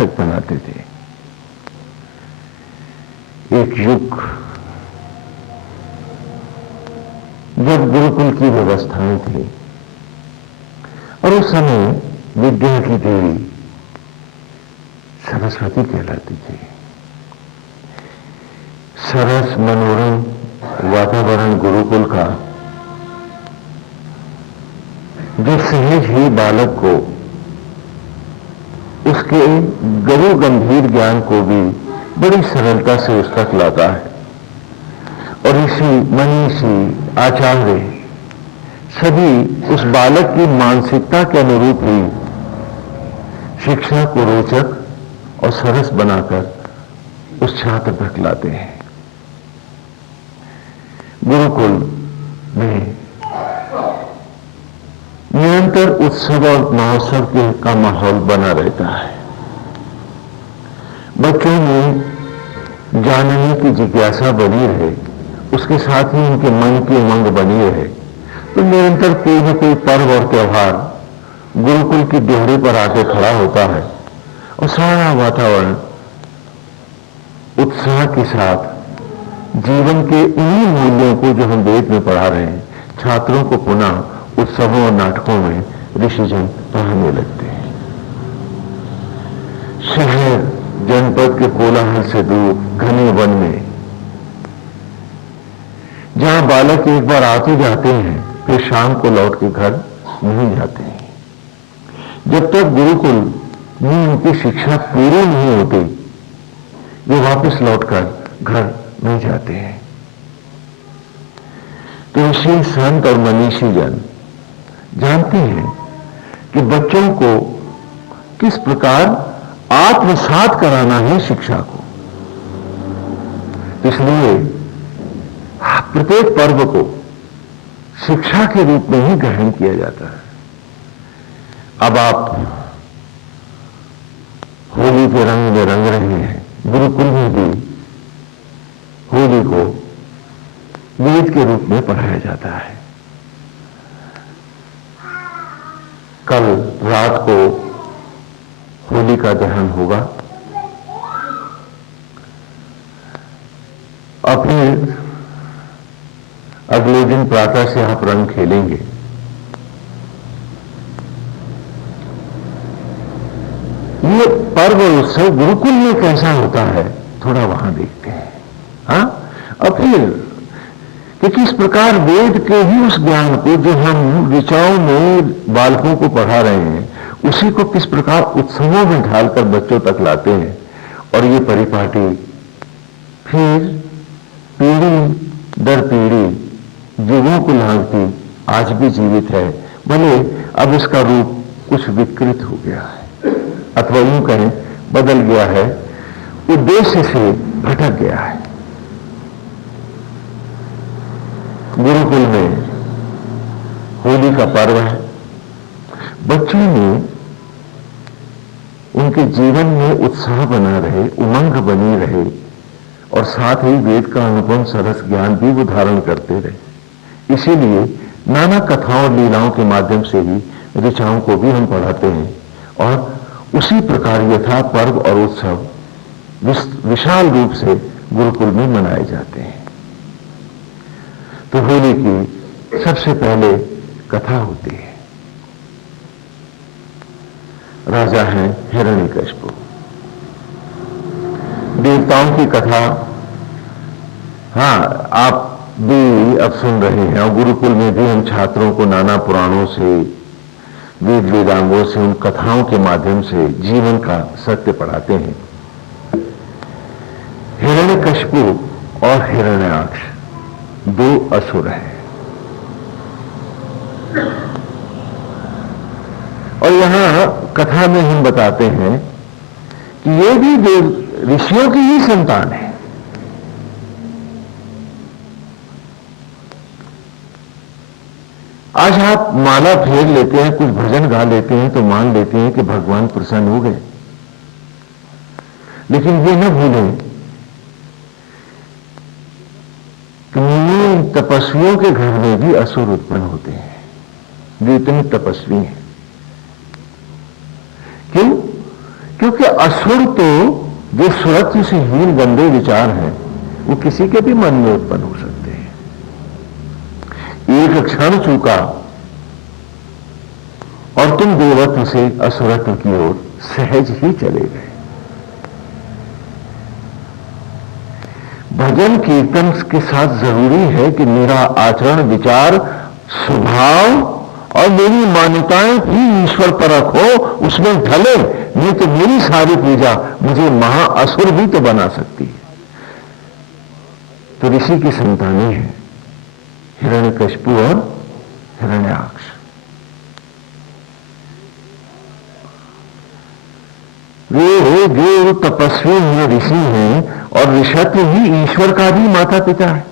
सार्थक बनाते थे। एक युग जब गुरुकुल की व्यवस्थाएं थी और उस समय विद्या की देवी सरस्वती कहलाती थी। सरस मनोरम वातावरण गुरुकुल का जो सहज ही बालक को उसके गहन गंभीर ज्ञान को भी बड़ी सरलता से उस तक लाता है। और ऋषि मनीषी आचार्य सभी उस बालक की मानसिकता के अनुरूप ही शिक्षा को रोचक और सरस बनाकर उस छात्र तक लाते हैं। गुरुकुल में निरंतर उत्सव और महोत्सव का माहौल बना रहता है। बच्चों में जानने की जिज्ञासा बनी रहे, उसके साथ ही उनके मन की उमंग बनी रहे, तो निरंतर कोई न कोई पर्व और त्योहार गुरुकुल की देहरी पर आके खड़ा होता है और सारा वातावरण उत्साह के साथ जीवन के उन्हीं मूल्यों को जो हम वेद में पढ़ा रहे हैं, छात्रों को पुनः उत्सवों और नाटकों में ऋषिजन पढ़ाने लगते हैं। शहर जनपद के कोलाहल से दूर घने वन में जहां बालक एक बार आते जाते हैं, फिर शाम को लौट के घर नहीं जाते हैं। जब तक गुरुकुल में उनकी शिक्षा पूरी नहीं होती, वे वापस लौटकर घर नहीं जाते हैं। तो ऋषि संत और मनीषी जन जानते हैं कि बच्चों को किस प्रकार आत्मसात कराना है शिक्षा को। इसलिए प्रत्येक पर्व को शिक्षा के रूप में ही ग्रहण किया जाता है। अब आप होली के रंग में रंग रहे हैं, गुरुकुल में भी होली को वेद के रूप में पढ़ाया जाता है। कल रात को होली का दहन होगा और फिर अगले दिन प्रातः से आप रंग खेलेंगे। ये पर्व उत्सव गुरुकुल में कैसा होता है, थोड़ा वहां देखते हैं। हाँ, और फिर कि किस प्रकार वेद के ही उस ज्ञान को जो हम ऋचाओं में बालकों को पढ़ा रहे हैं, उसी को किस प्रकार उत्सवों में ढालकर बच्चों तक लाते हैं। और ये परिपाटी फिर पीढ़ी दर पीढ़ी युगों को लांघती आज भी जीवित है, भले अब इसका रूप कुछ विकृत हो गया है, अथवा यूं कहें बदल गया है, उद्देश्य से भटक गया है। गुरुकुल में होली का पर्व है। बच्चों में उनके जीवन में उत्साह बना रहे, उमंग बनी रहे और साथ ही वेद का अनुपम सरस ज्ञान भी वो धारण करते रहे। इसीलिए नाना कथाओं और लीलाओं के माध्यम से ही ऋचाओं को भी हम पढ़ाते हैं और उसी प्रकार यथा पर्व और उत्सव विशाल रूप से गुरुकुल में मनाए जाते हैं। तो होली की सबसे पहले कथा होती है। राजा हैं हिरण्यकशिपु। देवताओं की कथा हाँ आप भी अब सुन रहे हैं, और गुरुकुल में भी हम छात्रों को नाना पुराणों से वेद वेदांगों से उन कथाओं के माध्यम से जीवन का सत्य पढ़ाते हैं। हिरण्यकशिपु और हिरण्याक्ष दो असुर हैं और यहां कथा में हम बताते हैं कि ये भी देव ऋषियों की ही संतान है। आज आप माला फेर लेते हैं, कुछ भजन गा लेते हैं तो मान लेते हैं कि भगवान प्रसन्न हो गए, लेकिन ये न भूलें कि तपस्वियों के घर में भी असुर उत्पन्न होते हैं जो इतने तपस्वी हैं। क्यों क्योंकि असुर तो जो सुरत्व से हीन गंदे विचार हैं वो किसी के भी मन में उत्पन्न हो सकते हैं। एक क्षण चूका और तुम देवत्व से असुरत्व की ओर सहज ही चले गए। भजन कीर्तन के साथ जरूरी है कि मेरा आचरण, विचार, स्वभाव और मेरी मान्यताएं भी ईश्वर परख हो, उसमें ढले। नहीं तो मेरी सारी पूजा मुझे महाअसुर भी तो बना सकती है। तो ऋषि की संतानें हैं हिरण्यकशिपु और हिरण्याक्ष। वे जो तपस्वी हैं, ऋषि हैं, और ऋषत्व ही ईश्वर का भी माता पिता है।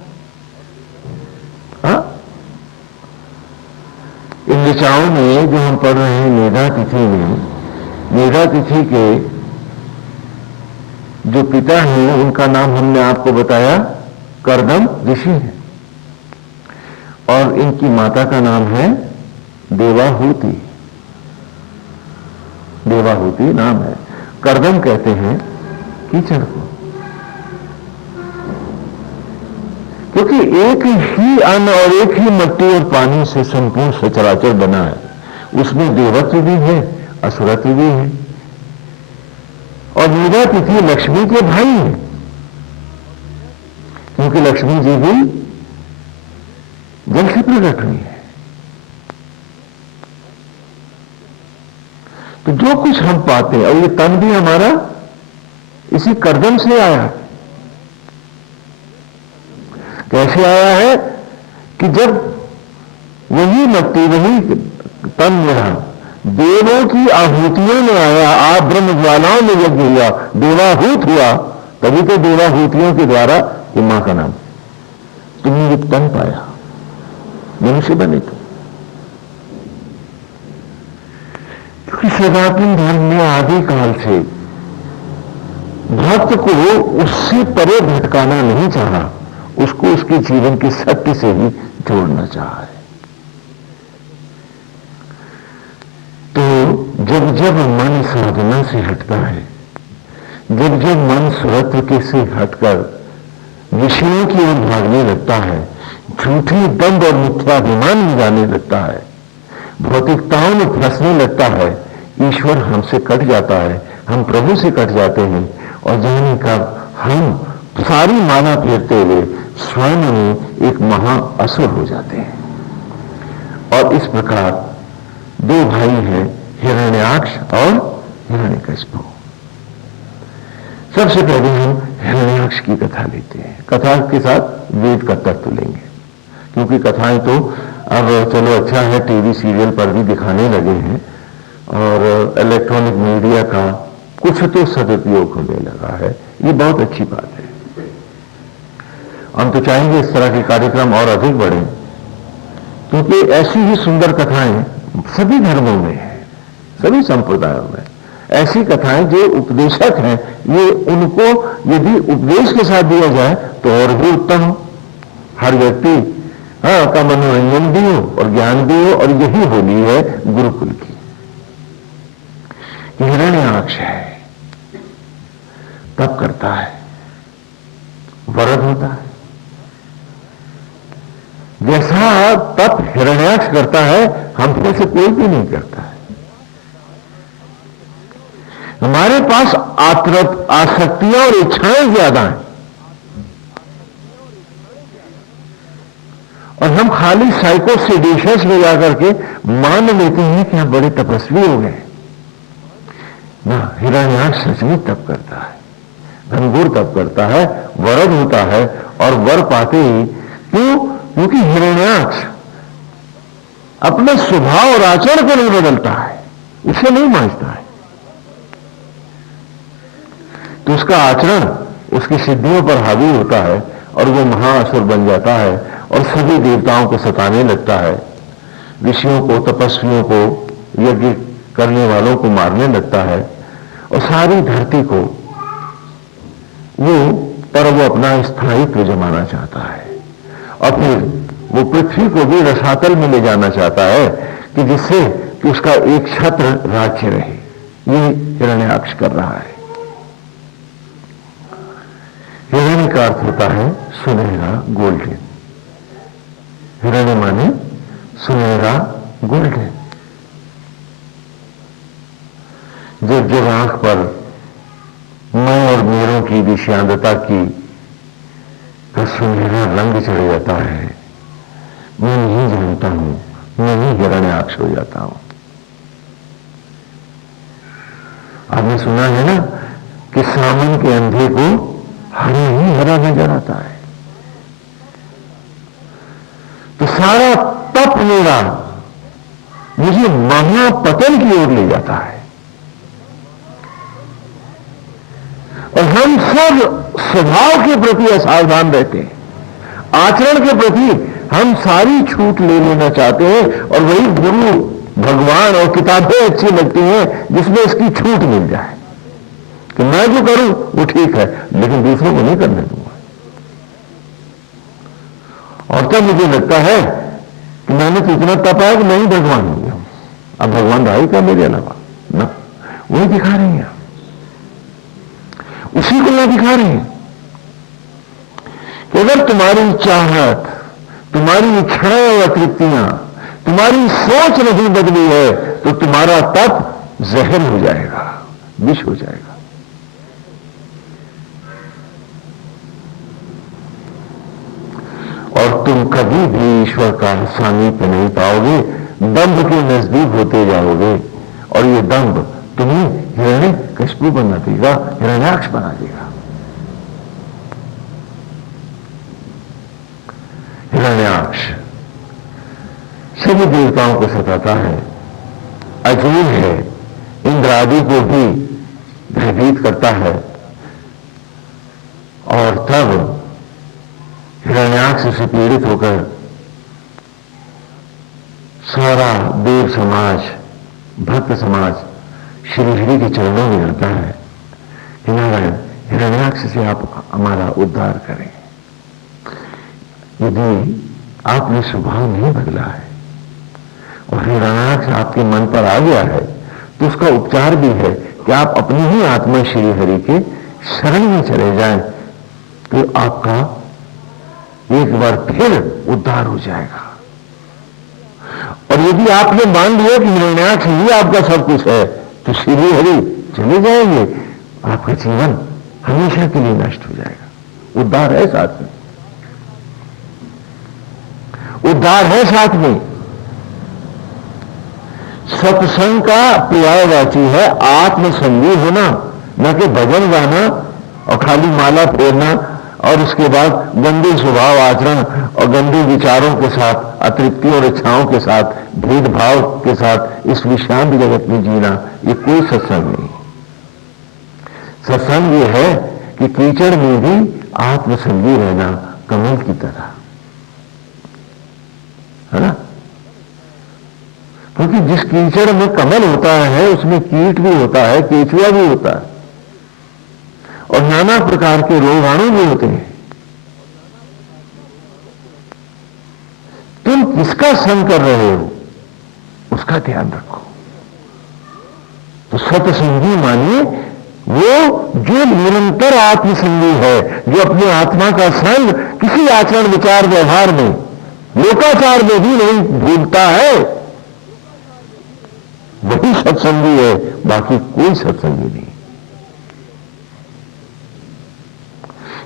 इन ऋचाओं में जो हम पढ़ रहे हैं मेधा तिथि में, मेधा तिथि के जो पिता हैं उनका नाम हमने आपको बताया कर्दम ऋषि है, और इनकी माता का नाम है देवाहूति। देवाहूति नाम है। कर्दम कहते हैं कीचड़ को, क्योंकि एक ही अन्न और एक ही मिट्टी और पानी से संपूर्ण सचराचर बना है। उसमें देवत्व भी है, असुरत्व भी है। और मेधा तिथि लक्ष्मी के भाई हैं, क्योंकि लक्ष्मी जी भी जल से प्रकट हुई है। तो जो कुछ हम पाते हैं, और ये तन भी हमारा इसी कर्दम से आया है। कैसे आया है कि जब वही मिट्टी, वही तन मेरा देवों की आहुतियों में आया, आप ब्रह्म ज्वालाओं में यज्ञ हुआ, देवाहूत हुआ, तभी तो देवाहूतियों के द्वारा ये मां का नाम तुमने ये तन पाया, मनुष्य बने तो। क्योंकि सनातन धर्म में आदिकाल से भक्त को उससे परे भटकाना नहीं चाहा, उसको उसके जीवन के सत्य से ही जोड़ना चाहा है। तो जब जब मन साधना से हटता है, जब जब मन सुरत्व के से हटकर विषयों की ओर भागने लगता है, झूठी दंभ और मिथ्याभिमान में जाने लगता है, भौतिकताओं में फंसने लगता है, ईश्वर हमसे कट जाता है, हम प्रभु से कट जाते हैं, और जाने कब हम सारी माला फेरते हुए स्वयं में एक महाअसुर हो जाते हैं। और इस प्रकार दो भाई हैं, हिरण्याक्ष और हिरण्यकशिपु। सबसे पहले हम हिरण्याक्ष की कथा लेते हैं। कथा के साथ वेद का तत्व लेंगे, क्योंकि कथाएं तो अब चलो अच्छा है, टीवी सीरियल पर भी दिखाने लगे हैं, और इलेक्ट्रॉनिक मीडिया का कुछ तो सदुपयोग होने लगा है। ये बहुत अच्छी बात है। हम तो चाहेंगे इस तरह के कार्यक्रम और अधिक बढ़े, क्योंकि ऐसी ही सुंदर कथाएं सभी धर्मों में है, सभी संप्रदायों में ऐसी कथाएं जो उपदेशक हैं, ये उनको यदि उपदेश के साथ दिया जाए तो और भी उत्तम हो। हर व्यक्ति का मनोरंजन भी हो और ज्ञान भी हो, और यही होली है गुरुकुल की। हिरण्याक्ष है, तप करता है, व्रत होता है। जैसा तप हिरण्याक्ष करता है, हम में से कोई भी नहीं करता है। हमारे पास आसक्तियां और इच्छाएं ज्यादा हैं, और हम खाली साइकोसिडिशस में जाकर के मान लेते हैं कि हम बड़े तपस्वी हो गए ना। हिरण्याक्ष सच में तप करता है, घनघोर तप करता है, वरद होता है, और वर पाते ही क्यों? क्योंकि हिरण्याक्ष अपने स्वभाव और आचरण को नहीं बदलता है, उसे नहीं मांझता है, तो उसका आचरण उसकी सिद्धियों पर हावी होता है, और वो महाअसुर बन जाता है, और सभी देवताओं को सताने लगता है, ऋषियों को, तपस्वियों को, यज्ञ करने वालों को मारने लगता है, और सारी धरती को वो अपना स्थायित्व जमाना चाहता है। और फिर वो पृथ्वी को भी रसातल में ले जाना चाहता है, कि जिससे कि उसका एक छत्र राज्य रहे। ये हिरण्याक्ष कर रहा है। हिरण्य का अर्थ होता है सुनहरा, गोल्डन। हिरण्य माने सुनहरा, गोल्डन। जब जब आंख पर मैं और मेरों की विषांतता की का सुनहरा रंग चढ़ जाता है, मैं नहीं जानता हूं, मैं ही हिरण्याक्ष हो जाता हूं। आपने सुना है ना कि सावन के अंधे को हरा ही हरा नजर आता है। तो सारा तप मेरा मुझे महापतन की ओर ले जाता है। और हम सब स्वभाव के प्रति असावधान रहते हैं, आचरण के प्रति हम सारी छूट ले लेना चाहते हैं, और वही गुरु, भगवान और किताबें अच्छी लगती हैं जिसमें इसकी छूट मिल जाए कि मैं जो करूं वो ठीक है, लेकिन दूसरों को नहीं करने दूंगा। और तब मुझे लगता है कि मैंने तो इतना तपाया कि मैं ही भगवान हो गया हूं, अब भगवान रहा ही क्या मेरे अलावा ना। वही दिखा रही हैं, उसी को ना दिखा रही हैं कि अगर तुम्हारी चाहत, तुम्हारी इच्छाएं और तृप्तियां, तुम्हारी सोच नहीं बदली है तो तुम्हारा तप जहर हो जाएगा, विष हो जाएगा। और तुम कभी भी ईश्वर का सामीप्य नहीं पाओगे, दंभ के नजदीक होते जाओगे, और ये दंभ तुम्हें हिरण्यकशिपु बना देगा, हिरण्याक्ष बना देगा। हिरण्याक्ष सभी देवताओं को सताता है, अजूल है, इंद्र आदि को भी भयभीत करता है। और तब हिरण्याक्ष से पीड़ित होकर सारा देव समाज, भक्त समाज श्री हरि के चरणों में आता है कि नारायण, हिरण्याक्ष से आप हमारा उद्धार करें। यदि आपने स्वभाव नहीं बदला है और हिरण्याक्ष आपके मन पर आ गया है तो उसका उपचार भी है कि आप अपनी ही आत्मा श्री हरि के शरण में चले जाएं, तो आपका एक बार फिर उद्धार हो जाएगा। और यदि आपने मान लिया कि हिरण्याक्ष ही आपका सब कुछ है तो श्री हरि चले जाएंगे, आपका जीवन हमेशा के लिए नष्ट हो जाएगा। उद्धार है साथ में, उद्धार है साथ में। सत्संग का पर्यायवाची है आत्मसंगी होना, न कि भजन गाना और खाली माला फेरना और उसके बाद गंदे स्वभाव आचरण और गंदे विचारों के साथ, अतृप्ति और इच्छाओं के साथ, भेदभाव के साथ इस विषांत जगत में जीना, ये कोई सत्संग नहीं। सत्संग ये है कि कीचड़ में भी आत्मसंगी रहना, कमल की तरह, है ना। क्योंकि जिस कीचड़ में कमल होता है उसमें कीट भी होता है, केचुआ भी होता है, और नाना प्रकार के रोगाणु भी होते हैं। तुम किसका संग कर रहे हो उसका ध्यान रखो। तो सत्संगी मानिए वो जो निरंतर आत्मसंगी है, जो अपनी आत्मा का संग किसी आचरण विचार व्यवहार में, लोकाचार में भी नहीं भूलता है, वही सत्संगी है, बाकी कोई सत्संगी नहीं।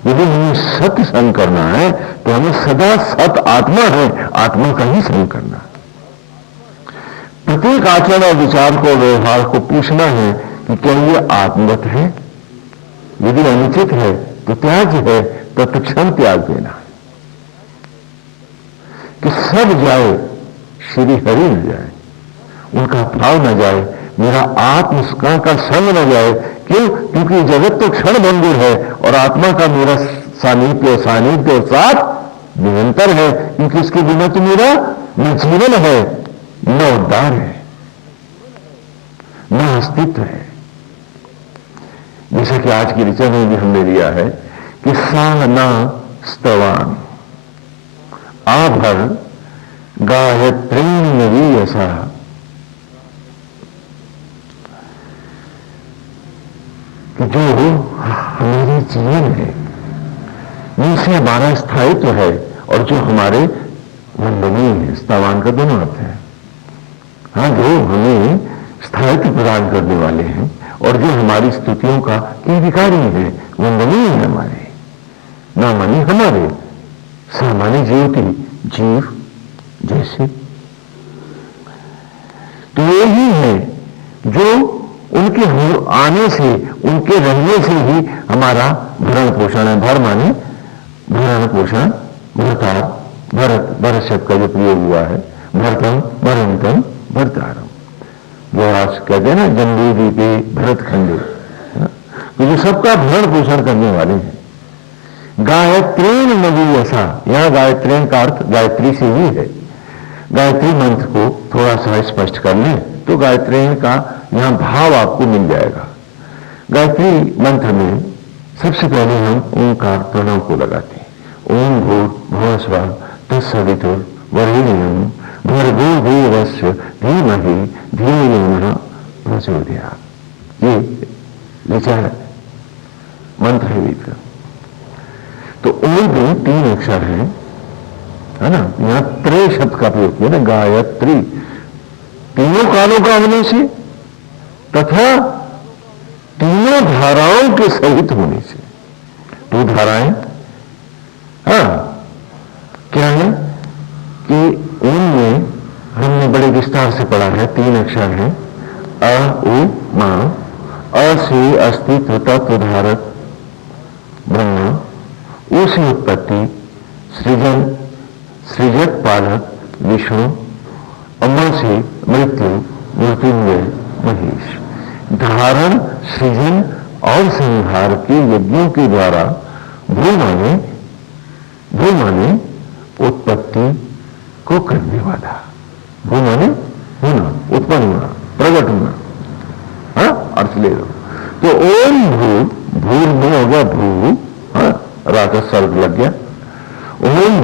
यदि हमें सत्य संग करना है तो हमें सदा सत आत्मा है, आत्मा का ही संग करना। प्रत्येक आचरण और विचार को, व्यवहार को पूछना है कि क्या ये आत्मवत है, यदि अनुचित है तो त्याग है, तो तत्क्षण त्याग देना है कि सब जाए, श्री हरि न जाए, उनका भाव न जाए, मेरा आत्म का संग न जाए। क्यों? क्योंकि जगत तो क्षण भंगुर है और आत्मा का मेरा सानिध्य और साथ निरंतर है, क्योंकि इसके बिना तो मेरा न जीवन है, न उद्धार है, न अस्तित्व है। जैसा कि आज की ऋचा में भी हमने लिया है कि साहना स्तवान आभर गायत्री नवी ऐसा कि जो हमारे जीवन है, जिनसे हमारा स्थायित्व है, और जो हमारे वंदनीय है, स्थावान का दोनों अर्थ है। हाँ, जो हमें स्थायित्व प्रदान करने वाले हैं और जो हमारी स्तुतियों का अधिकारी है, वंदनीय है हमारे, ना माने हमारे सामान्य ज्योति जीव जैसे। तो यही है जो उनके आने से, उनके रहने से ही हमारा भरण पोषण है। भर माने भरण पोषण, भरतार, भरत, भरत शब्द का जो प्रयोग हुआ है, भरतम भरंतम भरतारम, जो आज कहते हैं ना जम्बू दीपे भरत खंडे, तो जो सबका भरण पोषण करने वाले हैं। गायत्रीन नदी ऐसा, यहां गायत्रीन का अर्थ गायत्री से ही है। गायत्री मंत्र को थोड़ा सा स्पष्ट कर लें तो गायत्री का यहां भाव आपको मिल जाएगा। गायत्री मंत्र में सबसे पहले हम ओंकार प्रणव को लगाते हैं। ओम भूर्भुवः स्वः तत्सवितुर्वरेण्यं भर्गो देवस्य धीमहि धियो यो नः प्रचोदयात्। ये विचार मंत्र है वेद का। तो ओम में 3 अक्षर है ना। यहां त्रय शब्द का प्रयोग किया ना, गायत्री, तीनों कालों का होने से तथा तीनों धाराओं के सहित होने से। 2 धाराएं, हाँ, क्या है कि ओम में हमने बड़े विस्तार से पढ़ा है, 3 अक्षर हैं, अ उ मा। अ से अस्तित्व तत्व धारक ब्रह्मा, उ से उत्पत्ति सृजन सृजक पालक विष्णु, अम्मा से मृत्यु मृत्युंजय महेश। धारण सृजन और संहार के यज्ञों के द्वारा भू माने उत्पत्ति को करने वाला, भू माने होना, उत्पन्न होना, प्रकट होना। हाँ, अर्थ ले लो। तो ओम भू में हो गया भू, हाँ, राका सर्ग लग गया। ओम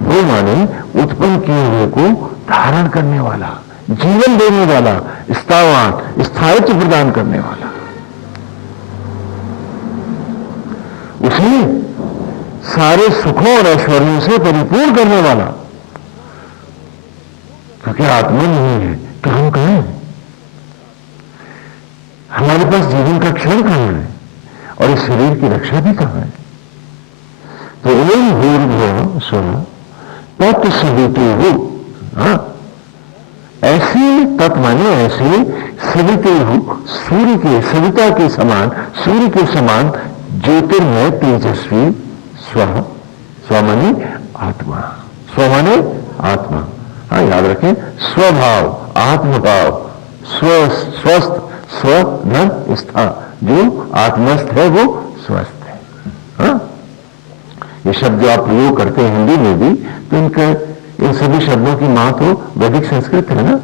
भू माने उत्पन्न किए हुए को धारण करने वाला, जीवन देने वाला, स्थावान स्थायित्व प्रदान करने वाला, उसे सारे सुखों और ऐश्वर्यों से परिपूर्ण करने वाला। क्योंकि आत्मा नहीं है तो हम कहां हैं? हमारे पास जीवन का क्षण कहां है और इस शरीर की रक्षा भी कहां है? तो ओम भूर्भुवः स्वः तत्सवितुः, ऐसे तत्व माने ऐसे सवितुः, सूर्य के सविता के समान, सूर्य के समान ज्योतिर्मय तेजस्वी स्व, स्व माने आत्मा, स्व माने आत्मा। हाँ, याद रखें, स्वभाव, आत्मभाव, स्वस्थ, स्वधन स्था, जो आत्मस्थ है वो स्वस्थ है। हाँ, ये शब्द जो आप प्रयोग करते हैं हिंदी में भी, तो इनका इन सभी शब्दों की मां तो वैदिक संस्कृत है ना।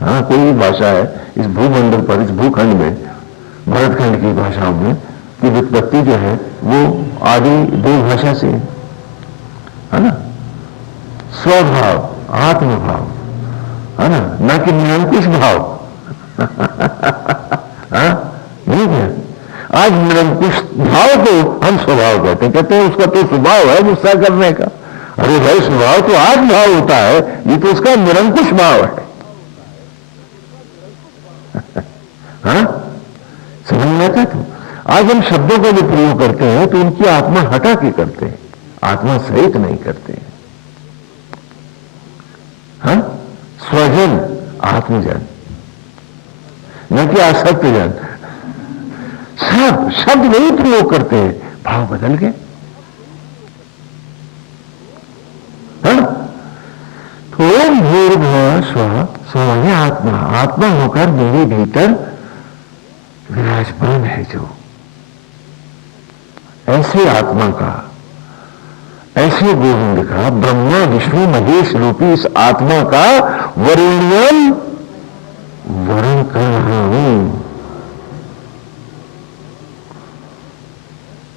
हाँ, कोई भी भाषा है इस भूमंडल पर, इस भूखंड में, भरतखंड की भाषाओं में की व्युत्पत्ति जो है वो आदि 2 भाषा से है ना। स्वभाव, आत्मभाव, है ना कि निरंकुश भाव। हाँ, नहीं क्या? आज निरंकुश भाव को हम स्वभाव कहते हैं उसका तो स्वभाव है गुस्सा करने का। अरे भाई, स्वभाव तो आत्म भाव होता है, ये तो उसका निरंकुश भाव है। हाँ, समझ में आता है? तो आज हम शब्दों का जो प्रयोग करते हैं तो उनकी आत्मा हटा के करते हैं, आत्मा सहित नहीं करते हैं। हाँ, स्वजन आत्मजन, न कि आसक्त जन। सब शब्द नहीं प्रयोग करते हैं, भाव बदल गए। तो भूर्भुवः स्वः, स्व माने आत्मा, आत्मा होकर मेरे भीतर विराजमान है। जो ऐसे आत्मा का, ऐसे गोविंद का, ब्रह्मा विष्णु महेश रूपी इस आत्मा का वरेण्यम वरण कर रहा हूं।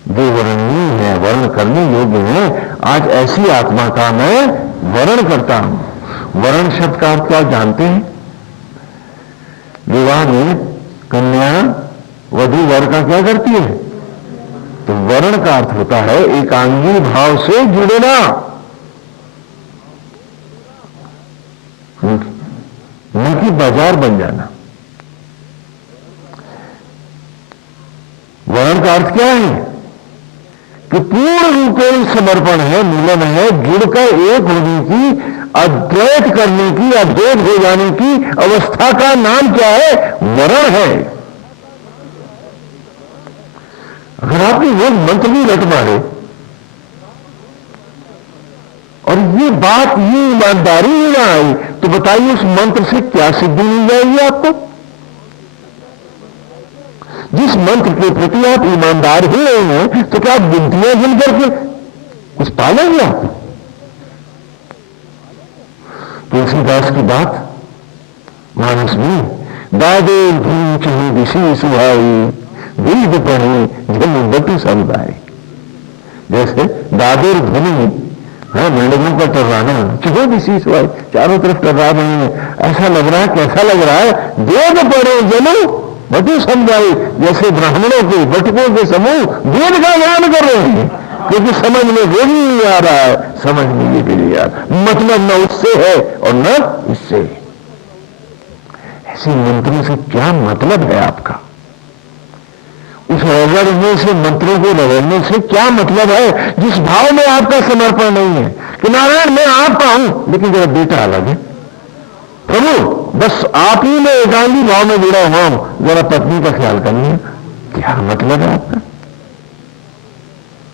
जो वर्णनीय है, वर्ण करने योग्य है, आज ऐसी आत्मा का मैं वर्ण करता हूं। वर्ण शब्द का अर्थ क्या जानते हैं? विवाह में कन्या वधु वर का क्या करती है? तो वर्ण का अर्थ होता है एकांगी भाव से जुड़ना, न कि बाजार बन जाना। वर्ण का अर्थ क्या है? कि पूर्ण रूपेण समर्पण है, मिलन है, जुड़कर एक होने की, अद्वैत करने की, अद्वैत हो जाने की अवस्था का नाम क्या है? वर्ण है। अगर आपने वो मंत्र भी रट मारे और ये बात, ये ईमानदारी ही ना आई, तो बताइए उस मंत्र से क्या सिद्धि मिल जाएगी आपको? जिस मंत्र के प्रति आप ईमानदार ही नहीं हैं, तो क्या आप गिनतियां गिन करके कुछ पा लेंगे आप? तुलसीदास की बात मानस में, दादे भूच विशी सुहाई, वेद पढ़े जन बटू समुदाय। जैसे दादे ध्वनि, हाँ, मेंढकों का टर्राना, चुहो विशेष हुआ, चारों तरफ टर्रा रहे हैं, ऐसा लग रहा है, कैसा लग रहा है? वेद पढ़े जनो बटू समुदाय, जैसे ब्राह्मणों के, बटकों के समूह वेद का ज्ञान कर रहे हैं, क्योंकि समझ में वो भी नहीं आ रहा है, समझ में ये भी नहीं आ रहा, मतलब न उससे है और न इससे। ऐसे मंत्रों से क्या मतलब है आपका? उस रगड़ में से, मंत्रों को रगड़ने से क्या मतलब है जिस भाव में आपका समर्पण नहीं है कि नारायण मैं आपका हूं, लेकिन जरा बेटा अलग है, प्रभु बस आप ही में एकांगी भाव में जुड़ा हुआ हूं, जरा पत्नी का ख्याल करनी है। क्या मतलब है आपका?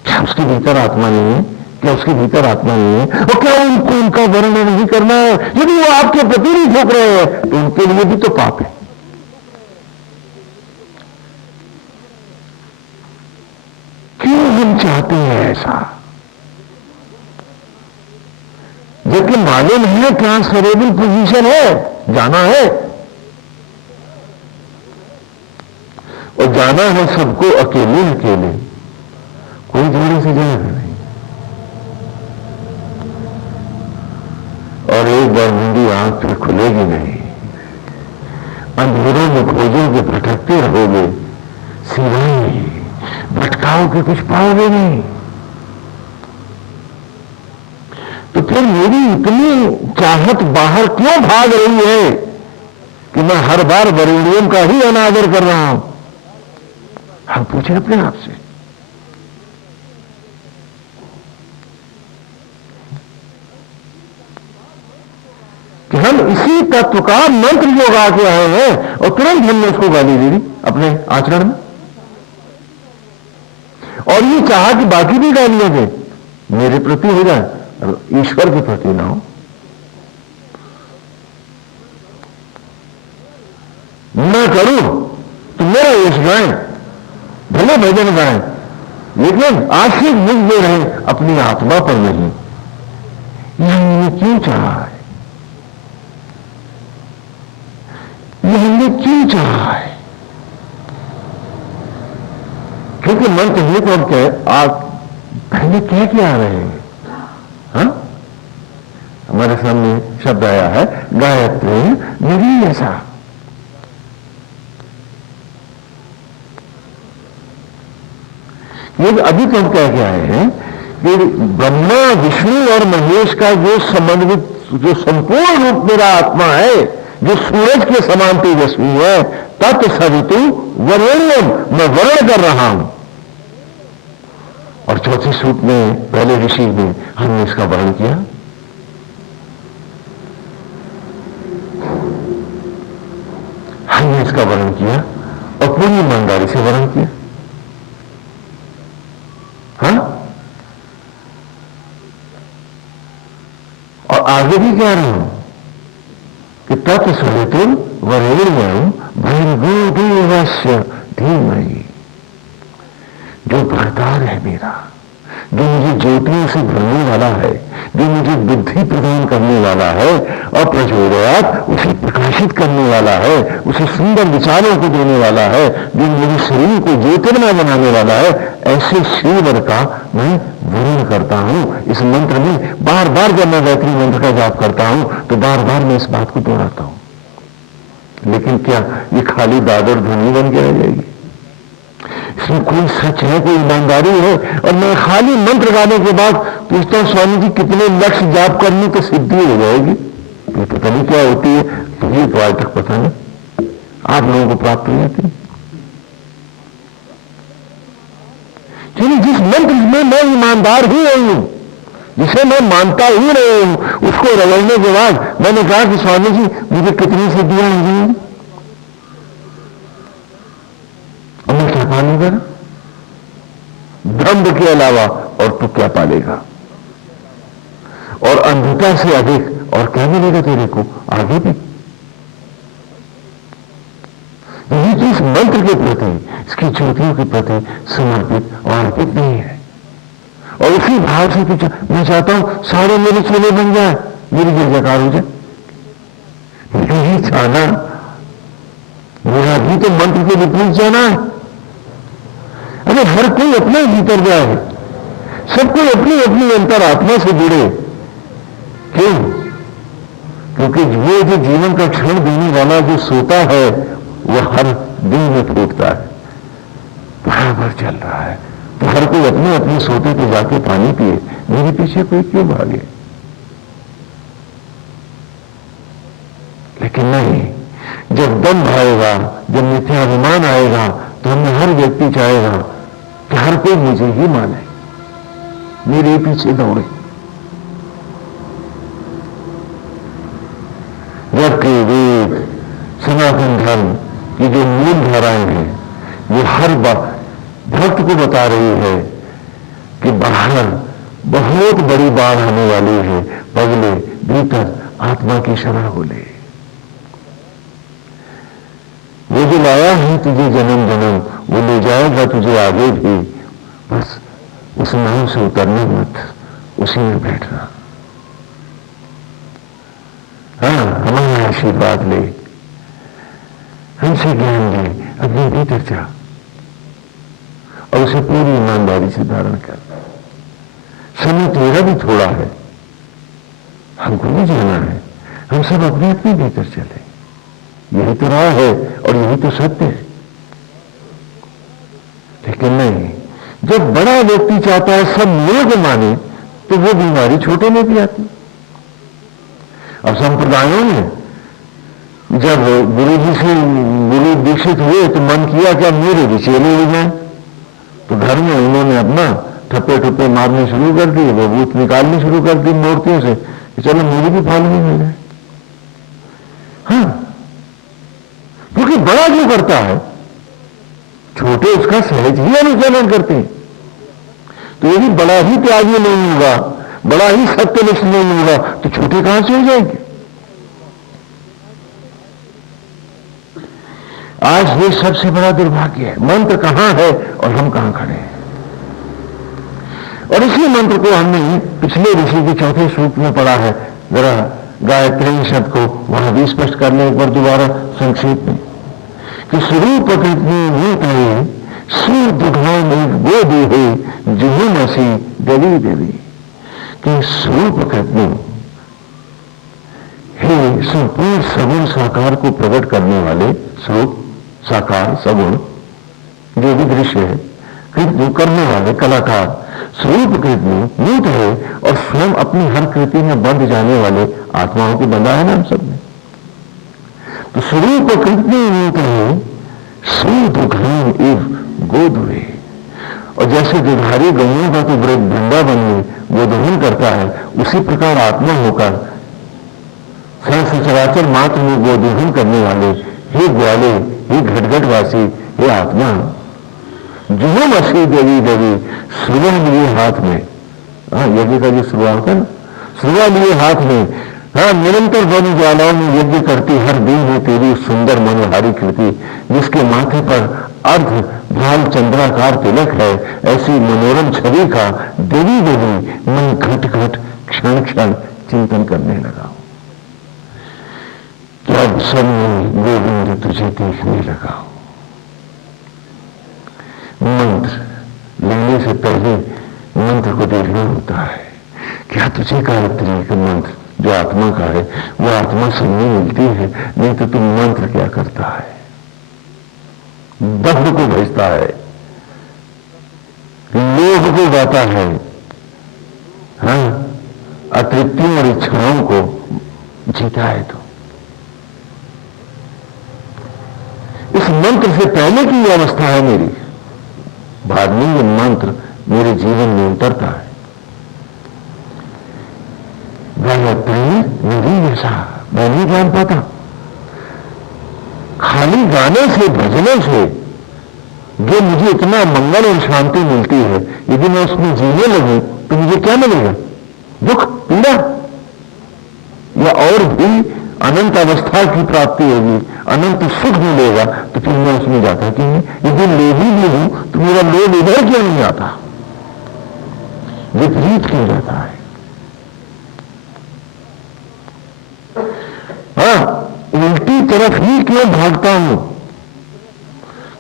क्या उसके भीतर आत्मा नहीं है? क्या उसके भीतर आत्मा नहीं है? और क्या उनको उनका वर्णन नहीं करना है? यदि वो आपके प्रति नहीं झुक रहे हैं तो उनके लिए भी तो पाप है। क्यों हम चाहते हैं ऐसा? जबकि मालूम है ट्रांसफरेबल पोजीशन है, जाना है और जाना है सबको अकेले अकेले, कोई जोड़े से जाएगा नहीं। और एक बार मुंडी आंख फिर खुलेगी नहीं, अंधेरों में खोजोगे, भटकते रहोगे, सिवाय भटकाओगे, कुछ पाओगे नहीं। तो फिर मेरी इतनी चाहत बाहर क्यों भाग रही है कि मैं हर बार वरेण्यम का ही अनादर कर रहा हूं? हम पूछे अपने आप से। कि हम इसी तत्व का मंत्र जो गा के आए हैं और तुरंत हमने उसको गाली दे दी अपने आचरण में, और ये चाहा कि बाकी भी गालियां दे मेरे प्रति हो जाए, ईश्वर के प्रति ना हो। मैं करूं तो मेरा यश गाएं, भले भजन गाएं, लेकिन आशिक मुझ में रहे, अपनी आत्मा पर नहीं। यह हमने क्यों चाहा है? यह हमने क्यों चाहा है? क्योंकि मंत्र ये कौन कहे, आप पहले कह के आ रहे हैं। हाँ, हमारे सामने शब्द आया है, गायत्री निरी ऐसा। ये अभी तो हम कह के आए हैं कि ब्रह्मा, विष्णु और महेश का जो समन्वित, जो संपूर्ण रूप मेरा आत्मा है, जो सूरज के समान तेजस्वी है, तत्सवितु वरेण्यम, मैं वर्ण कर रहा हूं। और चौथे सूत्र में, पहले ऋषि में हमने इसका वर्णन किया। हमने इसका वर्णन किया और पूरी ईमानदारी से वर्णन किया। हाँ, और आगे भी कह रहा हूं कि तत्सवितुर वरेण्यम भर्गो देवस्य धीमहि। जो भरदार है मेरा, जो मुझे ज्योतियों से भरने वाला है, जो मुझे बुद्धि प्रदान करने वाला है, और प्रचोदयात् उसे प्रकाशित करने वाला है, उसे सुंदर विचारों को देने वाला है, जो मेरे शरीर को ज्योतिर्मय बनाने वाला है, ऐसे श्रीवर का मैं वर्णन करता हूं। इस मंत्र में बार बार जब मैं गायत्री मंत्र का जाप करता हूं तो बार बार मैं इस बात को दोहराता हूं। लेकिन क्या ये खाली दादर ध्वनि बन के रह जाएगी? इसमें कोई सच है, कोई ईमानदारी है? और मैं खाली मंत्र गाने के बाद पूछता हूं स्वामी जी कितने लक्ष्य जाप करने तो सिद्धि हो जाएगी? ये पता नहीं क्या होती है, तो ये तो आज तक पता नहीं आप लोगों को प्राप्त हो जाती। क्योंकि जिस मंत्र में मैं ईमानदार ही नहीं हूं, जिसे मैं मानता ही नहीं हूं, उसको रगड़ने के बाद मैंने कहा कि स्वामी जी मुझे कितनी सिद्धियां होंगी और मैं क्या पालूंगा? ब्रह्म के अलावा और तो क्या पालेगा? और अंधता से अधिक और क्या मिलेगा तेरे को आगे भी? ये तो इस मंत्र के प्रति, इसकी ज्योतियों के प्रति समर्पित और अर्पित नहीं है। और उसी भाव से कुछ मैं चाहता हूं सारे मेरे चेले बन जाए, मेरी जय जयकार हो जाए। नहीं चाहना, मेरा भी तो मंत्र के विपरीत जाना है। अरे हर कोई अपना भीतर जाए, सब कोई अपनी अपनी अंतरात्मा से जुड़े। क्यों? क्योंकि वो जो जीवन का क्षण देने वाला जो सोता है वो हर दिन में फूटता है, बराबर चल रहा है। तो हर कोई अपने अपने सोते पे जाके पानी पिए, मेरे पीछे कोई क्यों भागे? लेकिन नहीं, जब दम आएगा, जब मिथ्याभिमान आएगा, तो हमें हर व्यक्ति चाहेगा कि हर कोई मुझे ही माने, मेरे पीछे दौड़े। जबकि वेद, सनातन धर्म की जो मूल धाराएं हैं वो हर भक्त को बता रही है कि बाहर बहुत बड़ी बाढ़ आने वाली है, पगले भीतर आत्मा की शरण हो ले। वो जो लाया है तुझे जन्म जन्म, वो ले जाएगा तुझे आगे भी। बस उस नाव से उतरने मत, उसी में बैठना। हाँ, हमारा आशीर्वाद ले, हमसे ज्ञान ले, अपने भीतर जा और उसे पूरी ईमानदारी से धारण कर। समय तेरा भी थोड़ा है, हमको भी जाना है, हम सब अपने अपने भीतर चले। यही तो राह है और यही तो सत्य है। लेकिन नहीं, जब बड़ा व्यक्ति चाहता है सब लोग माने, तो वो बीमारी छोटे में भी आती। और संप्रदायों में जब गुरु जी से गुरु दीक्षित हुए तो मन किया क्या मेरे भी चेले हो जाए। तो घर में उन्होंने अपना ठप्पे ठप्पे मारने शुरू कर दिए, वो भूत निकालनी शुरू कर दी मूर्तियों से कि चलो मेरी भी फालगी मिल जाए। हाँ, क्योंकि बड़ा जो करता है छोटे उसका सहज ही अनुसरण करते हैं। तो यदि बड़ा ही त्यागी नहीं होगा, बड़ा ही सत्यनिष्ठ नहीं होगा, तो छोटे कहां से हो जाएंगे? आज ये सबसे बड़ा दुर्भाग्य है। मंत्र कहां है और हम कहां खड़े हैं। और इसी मंत्र को हमने पिछले ऋषि के चौथे सूक्त में पढ़ा है। जरा गायत्री शब्द को वहां भी स्पष्ट करने एक बार दोबारा संक्षेप में कि स्वरूप प्रकृति सुदुघान वो देहे जुहुमसी देवी देवी कि स्वरूप प्रकृति हे संपूर्ण सगुण साकार को प्रकट करने वाले स्वरूप साकार सगुण जो भी दृश्य है, कृति करने वाले कलाकार स्वरूप कृति मूत है और स्वयं अपनी हर कृति में बंध जाने वाले आत्माओं को बंधा है ना हम सब में। तो स्वरूप कृति मूत है सुदुघान एव गोधुए। और जैसे दुधारी गौओं का तो वृंदावन में गोदोहन करता है, उसी प्रकार आत्मा होकर सचराचर मात्र में गोदोहन करने वाले हे ग्वाले, हे घटघटवासी, हे आत्मा जुहुम असी देवी देवी सुबह लिए हाथ में, यज्ञ का जो शुरुआत है ना, सुबह लिए हाथ में, हाँ निरंतर वन ज्वालाओं में यज्ञ करती हर दिन है तेरी सुंदर मनोहारी कृति, जिसके माथे पर अर्ध भाल चंद्राकार तिलक है। ऐसी मनोरम छवि का देवी देवी मैं घट घट क्षण क्षण चिंतन करने लगा। जब समय गोविंद तुझे देखने लगा। मंत्र लेने से पहले मंत्र को देखना होता है। क्या तुझे गायत्री का मंत्र जो आत्मा का है वो आत्मा सुनने मिलती है? नहीं तो तुम मंत्र क्या करता है, दग्ध को भेजता है, भाव को गाता है, हाँ, अतृप्तियों और इच्छाओं को जीता है। तो इस मंत्र से पहले की यह अवस्था है मेरी, बाद में ये मंत्र मेरे जीवन में उतरता है। गायत्री नहीं ऐसा मैं नहीं जान पाता। खाली गाने से, भजनों से जो मुझे इतना मंगल और शांति मिलती है, यदि मैं उसमें जीने लगूं तो मुझे क्या मिलेगा? दुख, पीड़ा, या और भी अनंत अवस्था की प्राप्ति होगी, अनंत सुख मिलेगा। तो फिर मैं उसमें जाता क्यों नहीं? यदि लोभ ही नहीं हूं तो मेरा लोभ इधर क्यों नहीं आता? विपरीत क्यों जाता है? हाँ, उल्टी तरफ ही क्यों भागता हूं?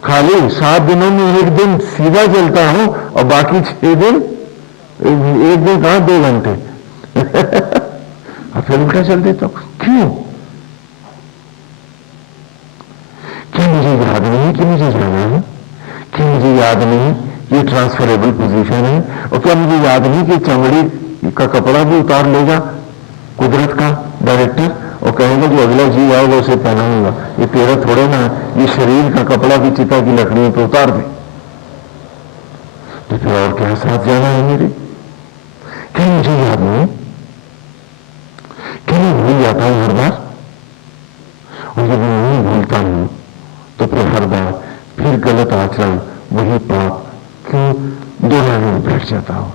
खाली 7 दिनों में एक दिन सीधा चलता हूं और बाकी 6 दिन, एक दिन कहां 2 घंटे और फिर उल्टा चल देता हूं। क्यों? क्या मुझे याद नहीं कि मुझे जाना है? क्या मुझे याद नहीं ये ट्रांसफरेबल पोजीशन है? और क्या मुझे याद नहीं कि चमड़ी का कपड़ा भी उतार लेगा कुदरत का डायरेक्टर और कहेगा जो अगला जीव आएगा उसे पहनाऊंगा? ये तेरा थोड़े ना, ये शरीर का कपड़ा भी चिता की लकड़ियों पर उतार दे। तो फिर और क्या साथ जाना है मेरे? क्या मुझे याद नहीं? क्या मैं भूल जाता हूं हर बार? और जब मैं नहीं भूलता हूं तो फिर हर बार फिर गलत आचरण, वही पाप क्यों दोहराने में बैठ जाता हूं?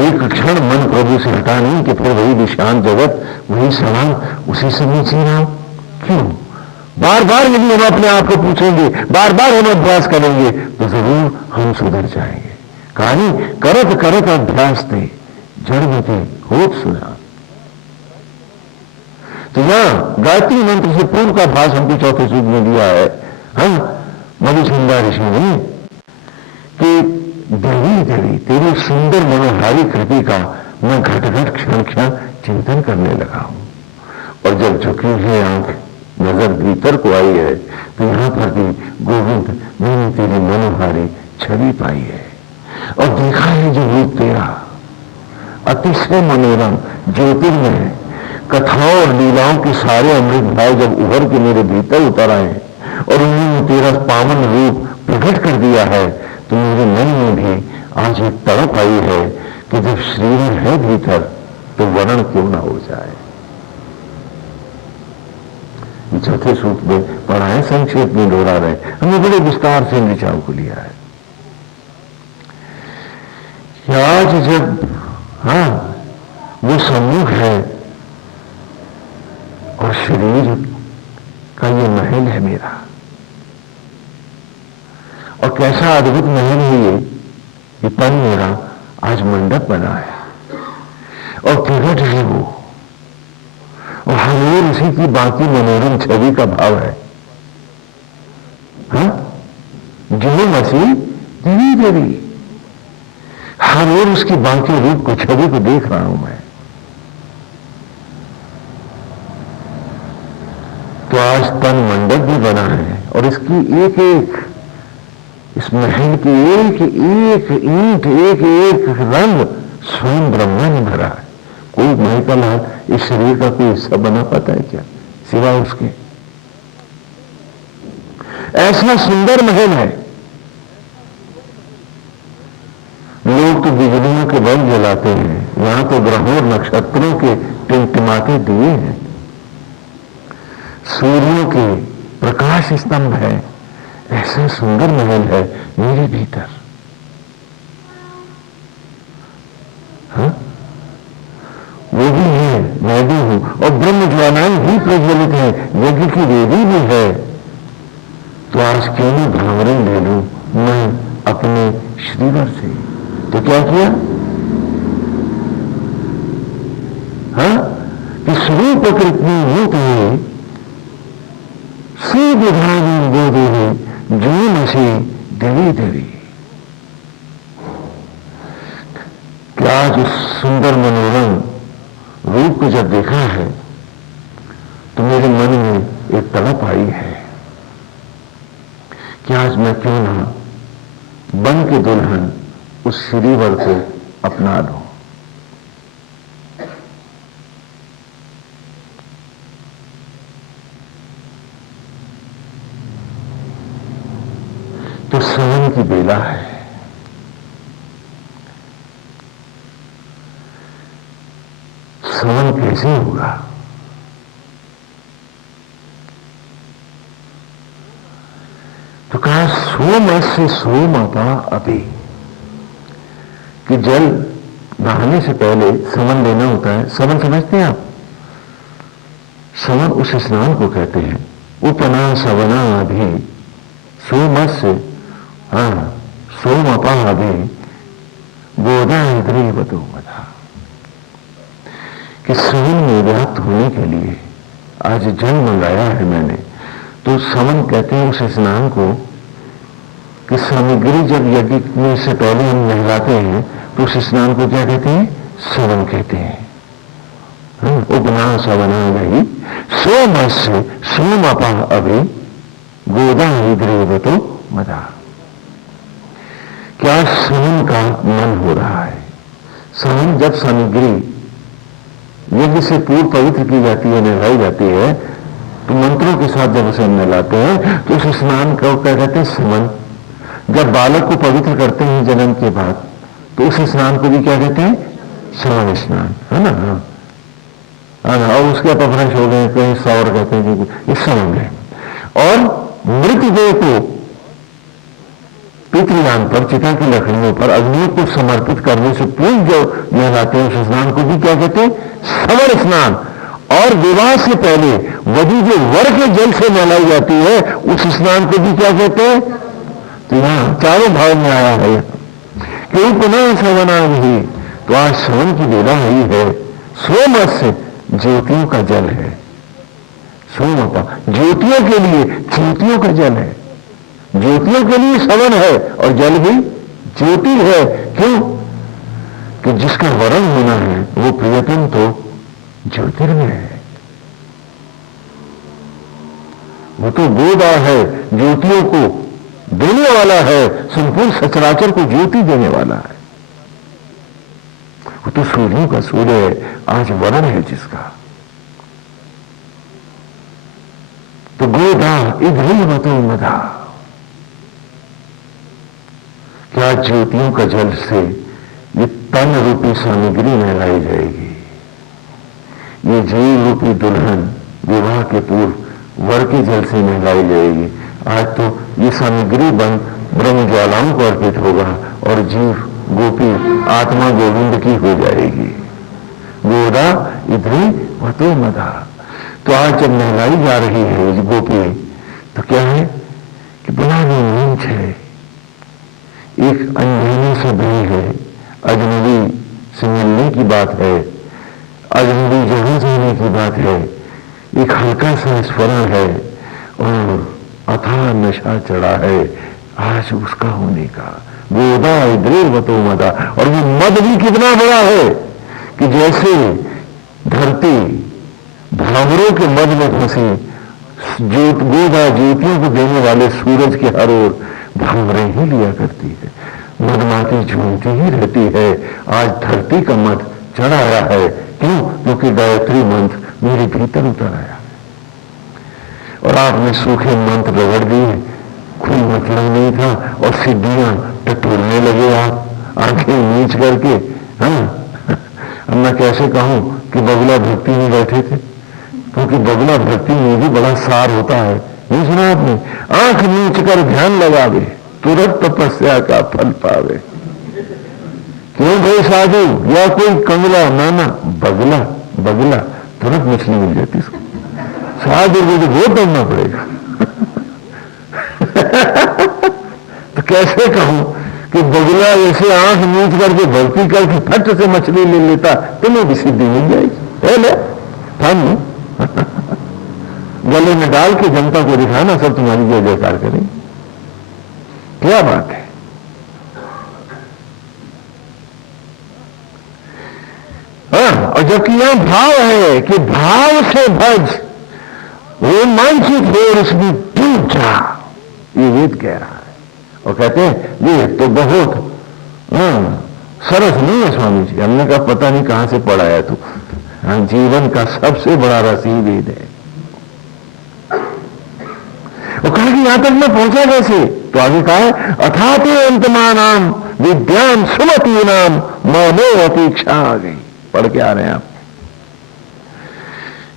एक क्षण मन प्रभु से हटा नहीं कि फिर वही विशांत जगत, वही सवाल, उसी से मैं जी रहा हूं। क्यों? बार बार यदि हम अपने आप को पूछेंगे, बार बार हम अभ्यास करेंगे तो जरूर हम सुधर जाएंगे। कहानी करत करत अभ्यास थे जड़मते होत सुना। तो यहां गायत्री मंत्र से पूर्व का भाष हमको चौथे सूत्र में दिया है, हम मधुसूदन ऋषि ने, कि देवी देवी तेरी सुंदर मनोहारी कृति का मैं घट घट क्षण क्षण चिंतन करने लगा हूं। और जब झुकी हुई आंख नजर भीतर को आई है तो यहां पर भी गोविंद मैंने तेरी मनोहारी छवि पाई है और देखा है जो रूप तेरा अतिशय मनोरम ज्योतिर्मय, कथाओं और लीलाओं के सारे अमृत भाव जब उभर के मेरे भीतर उतर आए और उन्होंने तेरा पावन रूप प्रकट कर दिया है, तो मेरे मन में भी आज एक तड़प आई है कि जब श्रीहरि है भीतर तो वर्णन क्यों ना हो जाए। चौथे सूत्र में पढ़ा है, संक्षेप में दोहरा रहे, हमने बड़े विस्तार से इन विचारों को लिया है। आज जब वो सम्मुख है और शरीर का ये महल है मेरा, और कैसा अद्भुत महल है ये तन मेरा आज मंडप बना है और प्रकट है वो, और हर ओर उसी की बाकी मनोरम छवि का भाव है। जो मसीह देवी देवी, हर ओर उसकी बाकी रूप को, छवि को देख रहा हूं मैं। तो आज तन मंडप भी बना है और इसकी एक एक, इस महल की एक एक ईंट, एक एक रंग स्वयं ब्रह्मा ने भरा है। कोई माई का लाल इस शरीर का कोई हिस्सा बना पाता है क्या सिवाय उसके? ऐसा सुंदर महल है। लोग तो बिजलियों के बल्ब जलाते हैं, यहां तो ग्रहों और नक्षत्रों के टिमटिमाते दिए हैं, सूर्यों के प्रकाश स्तंभ है। ऐसा सुंदर महल है मेरे भीतर। वो भी है, मैं भी हूं, और ब्रह्म ज्वालाएं भी प्रज्वलित है, यज्ञ की वेदी भी है। तो आज क्यों नहीं भावरण ले लूं मैं अपने श्रीवर से? तो क्या किया? कि स्वरूप कृति होते सुविधान गो देवी जो नशे देवी देवी। क्या आज उस सुंदर मनोरम रूप को जब देखा है तो मेरे मन में एक तड़प आई है कि आज मैं क्यों ना बन के दुल्हन उस श्रीवर को अपना लो। तो सवन की बेला है। सवन कैसे होगा? तो कहा सोम से सोम अपा अभी, कि जल नहाने से पहले सवन लेना होता है। सवन समझते हैं आप? सवन उस स्नान को कहते हैं। उपना सवना अभी सोम से सोम अपा अभी गोदा इधरी बतो बता, कि सवन में व्याप्त होने के लिए आज जल मंगाया है मैंने। तो सवन कहते हैं उस स्नान को कि सामग्री जब यज्ञ में से पहले हम नहलाते हैं तो उस स्नान को क्या कहते हैं? सवन कहते हैं। उपना सवना गई सोम से सोम अपा अभी गोदा इधरी तो मदा। क्या सवन का मन हो रहा है? सवन जब सामग्री यज्ञ से पूर्व पवित्र की जाती है, नहलाई जाती है, तो मंत्रों के साथ जब उसे नहलाते हैं तो उस स्नान को क्या कहते हैं? समन। जब बालक को पवित्र करते हैं जन्म के बाद तो उस स्नान को भी क्या कहते हैं? समन स्नान, है ना? और उसके अपभ्रंश हो गए, कहीं सौर कहते हैं कि इस समन है। और मृतदेह को पितृयान पर, चिता की लकड़ियों पर अग्नि को समर्पित करने से पूर्व जो नहलाते हैं उस स्नान को भी क्या कहते हैं? समन स्नान। और विवाह से पहले वधु जो वर के जल से नहलाई जाती है उस स्नान को भी क्या कहते हैं? तो यहां चारों भाव में आया है कि पुनः सवना भी। तो आज सवन की बेला ही है। सोम से ज्योतियों का जल है। सोमपा ज्योतियों के लिए ज्योतियों का जल है। ज्योतियों के लिए सवन है और जल भी ज्योति है। क्यों? कि जिसका वरण होना है वो प्रियतम तो ज्योतिर्मय है। वो तो गोदा है, ज्योतियों को देने वाला है, संपूर्ण सचराचर को ज्योति देने वाला है। वो तो सूर्यों का सूर्य है, आज वरण है जिसका। तो गोदा इधरी मतो मधा। क्या ज्योतियों का जल से ये तन रूपी सामग्री नहलाई जाएगी? ये जीव रूपी दुल्हन विवाह के पूर्व वर के जल से नहलाई जाएगी। आज तो ये सामग्री बन ब्रह्म ज्वालाओं को अर्पित होगा और जीव गोपी आत्मा गोविंद की हो जाएगी। गोदा इधरी मतो मधा। तो आज जब नहलाई जा रही है ये गोपी, तो क्या है कि बड़ा नीच है, एक अनजाने से भरी है, अजनबी से मिलने की बात है, अजनबी जहां जाने की बात है, एक हल्का सा स्मरण है और अथाह नशा चढ़ा है आज उसका होने का। गोदा इधरे वतो मदा। और वो मद भी कितना बड़ा है कि जैसे धरती भावरों के मद में फंसी, गोदा ज्योतियों को देने वाले सूरज के हर ओर भावरे ही लिया करती है, मधमाती झूमती ही रहती है। आज धरती का मद चढ़ आया है। क्यों? क्योंकि गायत्री मंत्र मेरे भीतर उतर आया और आपने सूखे मंत्र रगड़ दिए, कोई मतलब नहीं था और सिद्धियां टटोलने लगे आप आंखें नीच करके। अब मैं कैसे कहूं कि बगुला भक्ति में बैठे थे, क्योंकि बगुला भक्ति में भी बड़ा सार होता है। नहीं सुना आपने? आंख नीच कर ध्यान लगावे तुरंत तपस्या का फल पावे। क्यों भाई साधु या कोई कंगला? नाना बगला, बगला तुरंत मछली मिल जाती इसको। साधु को तो बहुत दौड़ना पड़ेगा। तो कैसे कहूं कि बगुला जैसे आंख नीच करके भक्ति करके फट से मछली ले लेता, तुम्हें भी सिद्धि मिल जाएगी। है ना? हम गले में डाल के जनता को दिखाना, सब तुम्हारी जय जयकार करें। क्या बात है? और जबकि यहां भाव है कि भाव से भज, रोमांचित हो और उसमें डूब जा, ये वेद कह रहा है। और कहते हैं ये तो बहुत सरस नहीं है स्वामी जी। हमने कहा पता नहीं कहां से पढ़ा है तू। जीवन का सबसे बड़ा रस ही वेद है। वो कहा कि यहां तक मैं पहुंचा कैसे? तो आगे कहा है अथाते अंतमानाम विद्याम सुमति नाम मनो अपेक्षा आ गई। पढ़ के आ रहे हैं आप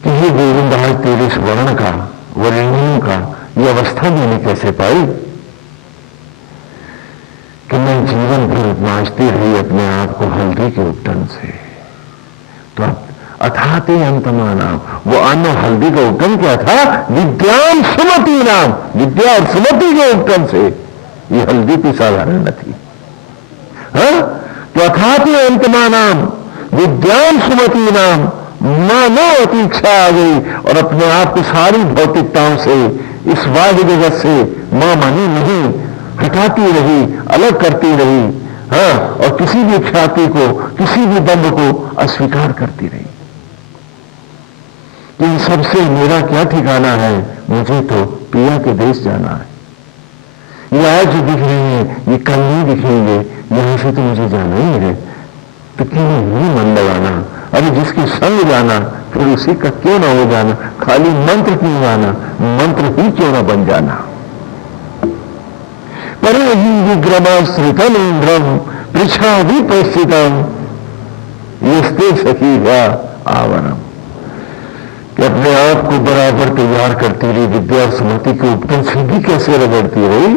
कि ये गोविंद आज तेरे स्वर्ण का वर्णियों का ये अवस्था मैंने कैसे पाई कि मैं जीवन भर नाचती रही अपने आप को हल्दी के उपटन से। तो अथाते अंतमानाम, वो अन्न हल्दी का उपटन क्या था? विद्याम सुमति नाम, विद्या और सुमति के उपटन से। ये हल्दी की साधारण न थी। तो अथाते अंतमानाम विद्याम सुमति नाम मानो अतीक्षा आ गई और अपने आप को सारी भौतिकताओं से, इस वाह्य जगत से मां मानी नहीं, हटाती रही, अलग करती रही। और किसी भी ख्याति को, किसी भी दंभ को अस्वीकार करती रही। इन सबसे मेरा क्या ठिकाना है? मुझे तो पिया के देश जाना है। ये आज जो दिख रहे हैं ये कल नहीं दिखेंगे, यहां से तो मुझे जाना ही है। तो क्यों नहीं मन लगाना? अरे जिसके संग जाना फिर उसी का क्यों ना हो जाना? खाली मंत्र क्यों गाना? मंत्र ही क्यों ना बन जाना? पर ही विग्रमाश्रितम इंद्रम पृछा विपस्थितम यस्ते सखी भा आवरम। कि अपने आप को बराबर तैयार करती रही, विद्या और स्मृति के उपटन से भी कैसे रगड़ती रही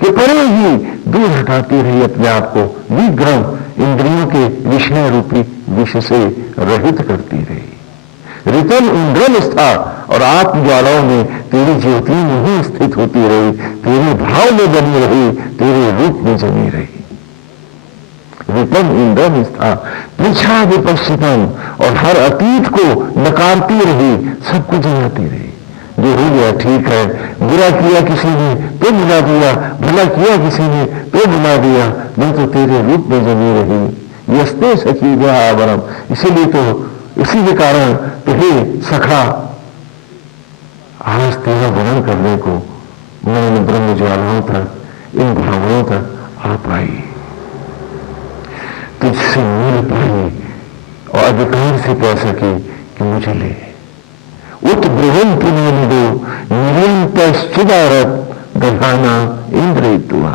कि परे ही दूर हटाती रही अपने आप को, विग्रह इंद्रियों के विषय रूपी विष से रहित करती रही। ऋतम इंद्रम स्था, और आत्म ज्वालाओं में तेरी ज्योति में ही स्थित होती रही, तेरे भाव में बनी रही, तेरे रूप में जमी रही। विपम इंद्रम स्था पृछा विपश्चितम, और हर अतीत को नकारती रही, सबको जलाती रही। जो हो गया ठीक है, बुरा किया किसी ने तो बुला दिया, भला किया किसी ने तो बुला दिया, मैं तो तेरे रूप में जमी रही। यस्ते सखी व्यावरम, इसीलिए तो इसी के कारण तो हे सखा आज तेरा वर्णन करने को मैंने ब्रह्म ज्वालाओं तक, इन भावनाओं तक आ पाई, तुझसे मिल पाई और अधिकार से कह सके कि मुझे ले। उत ब्रुवंतु निदो निरंतश्चिदारत दधाना इंद्रियत्वा।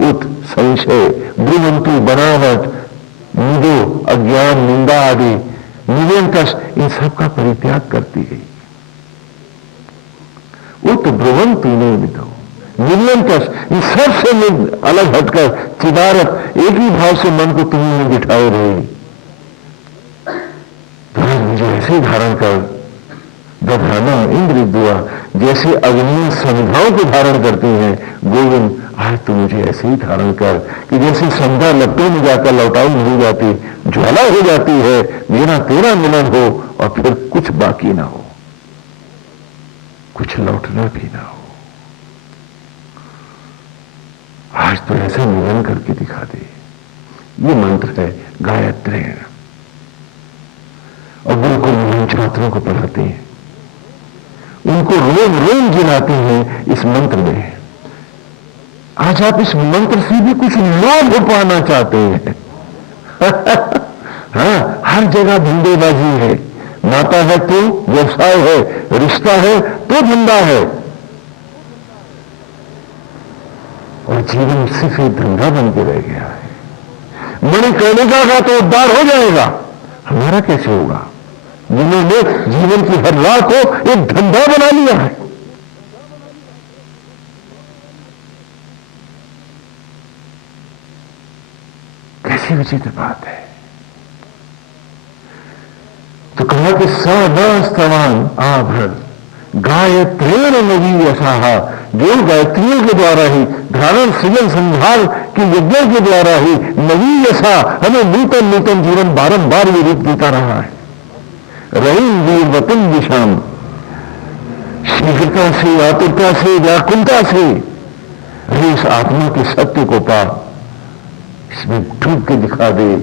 उत संशय, ब्रुवंतु बनावट, निदो अज्ञान निंदा आदि, निरंतश इन सबका परित्याग करती गई। उत ब्रुवंतु निदो निरंतश इन सबसे अलग हटकर चिदारत एक ही भाव से मन को तुम्हें में बिठाए रहे। मुझे ऐसे धारण कर, दधाना इंद्रिय दुआ, जैसे अग्नि संध्याओं को धारण करती हैं, गोविंद आज तो मुझे ऐसे ही धारण कर कि जैसे संध्या लपटों में जाकर लौटाई हो जाती, ज्वाला हो जाती है, मेरा तेरा मिलन हो और फिर कुछ बाकी ना हो, कुछ लौटना भी ना हो। आज तो ऐसा मिलन करके दिखा दे। ये मंत्र है गायत्री, और बिल्कुल हम छात्रों को पढ़ाते हैं, उनको रोम रोम गिराते हैं इस मंत्र में। आज आप इस मंत्र से भी कुछ लोभ पाना चाहते हैं। हाँ, हर जगह धंधेबाजी है, नाता है तो व्यवसाय है, रिश्ता है तो धंधा है, और जीवन सिर्फ एक धंधा बन के रह गया है। मणिकर्णिका का तो उद्धार हो जाएगा, हमारा कैसे होगा? जिन्होंने जीवन की हर राह को एक धंधा बना लिया है। कैसी विचित्र बात है। तो कहा कि सदास्तवान आभर गायत्रेण नवी यशाहा, जो गायत्रियों के द्वारा ही, धारण सृजन संहार के यज्ञों के द्वारा ही नवी यशा हमें नूतन नूतन जीवन बारंबार ये रूप देता रहा है। रहीम वीरवतन दिशाम, शीघ्रता से, आतुरता से, व्याकुलता से अरे इस आत्मा के सत्य को पा, इसमें डूब के दिखा दे,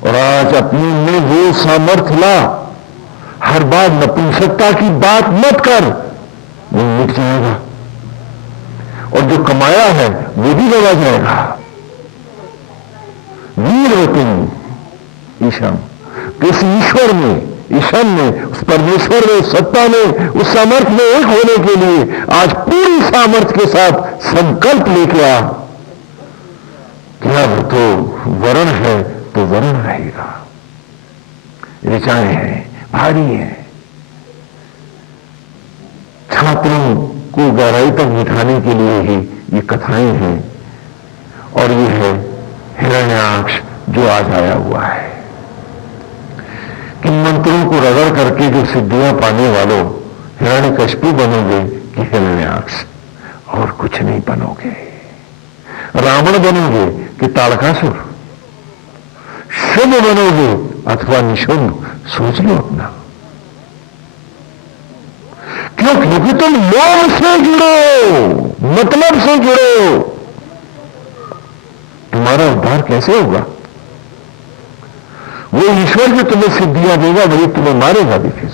और आज अपने में वो सामर्थ्य ला। हर बार नपुंसकता की बात मत कर, वो मिट जाएगा। और जो कमाया है वो भी गवा जाएगा। वीरवती ईशम, तो इस ईश्वर में, ईश्वर में, उस परमेश्वर में, सत्ता में, उस सामर्थ्य में एक होने के लिए आज पूरी सामर्थ्य के साथ संकल्प लेके आ कि अब तो वरण है तो वरण रहेगा। ऋचाएं हैं, भारी हैं, छात्रों को गहराई तक बिठाने के लिए ही ये कथाएं हैं। और ये है हिरण्याक्ष जो आज आया हुआ है कि मंत्रों को रगड़ करके जो सिद्धियां पाने वालों हिरण्यकशिपु बनोगे कि हिरण्याक्ष, और कुछ नहीं बनोगे। रावण बनोगे कि ताड़कासुर, शुभ बनोगे अथवा निशुंभ, सोच लो अपना। क्यों? क्योंकि तुम लोभ से जुड़ो, मतलब से जुड़ो। तुम्हारा उद्धार कैसे होगा? वो ईश्वर जो तुम्हें सिद्धियां देगा वही तुम्हें मारेगा भी फिर।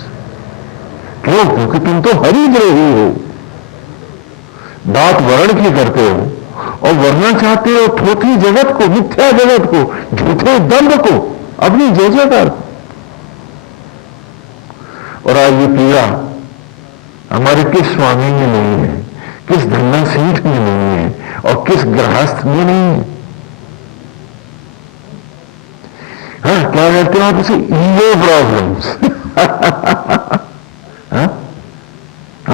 क्यों? क्योंकि तुम तो हरिद्रोही हो, बात वर्ण की करते हो और वरना चाहते हो थोथी जगत को, मिथ्या जगत को, झूठे दंभ को, अपनी जय जयकार को। और आज ये पीड़ा हमारे किस स्वामी में नहीं है, किस धन्ना सेठ में नहीं है, और किस गृहस्थ में नहीं है। हाँ, क्या कहते हैं आप इसे? Ego problems. हाँ,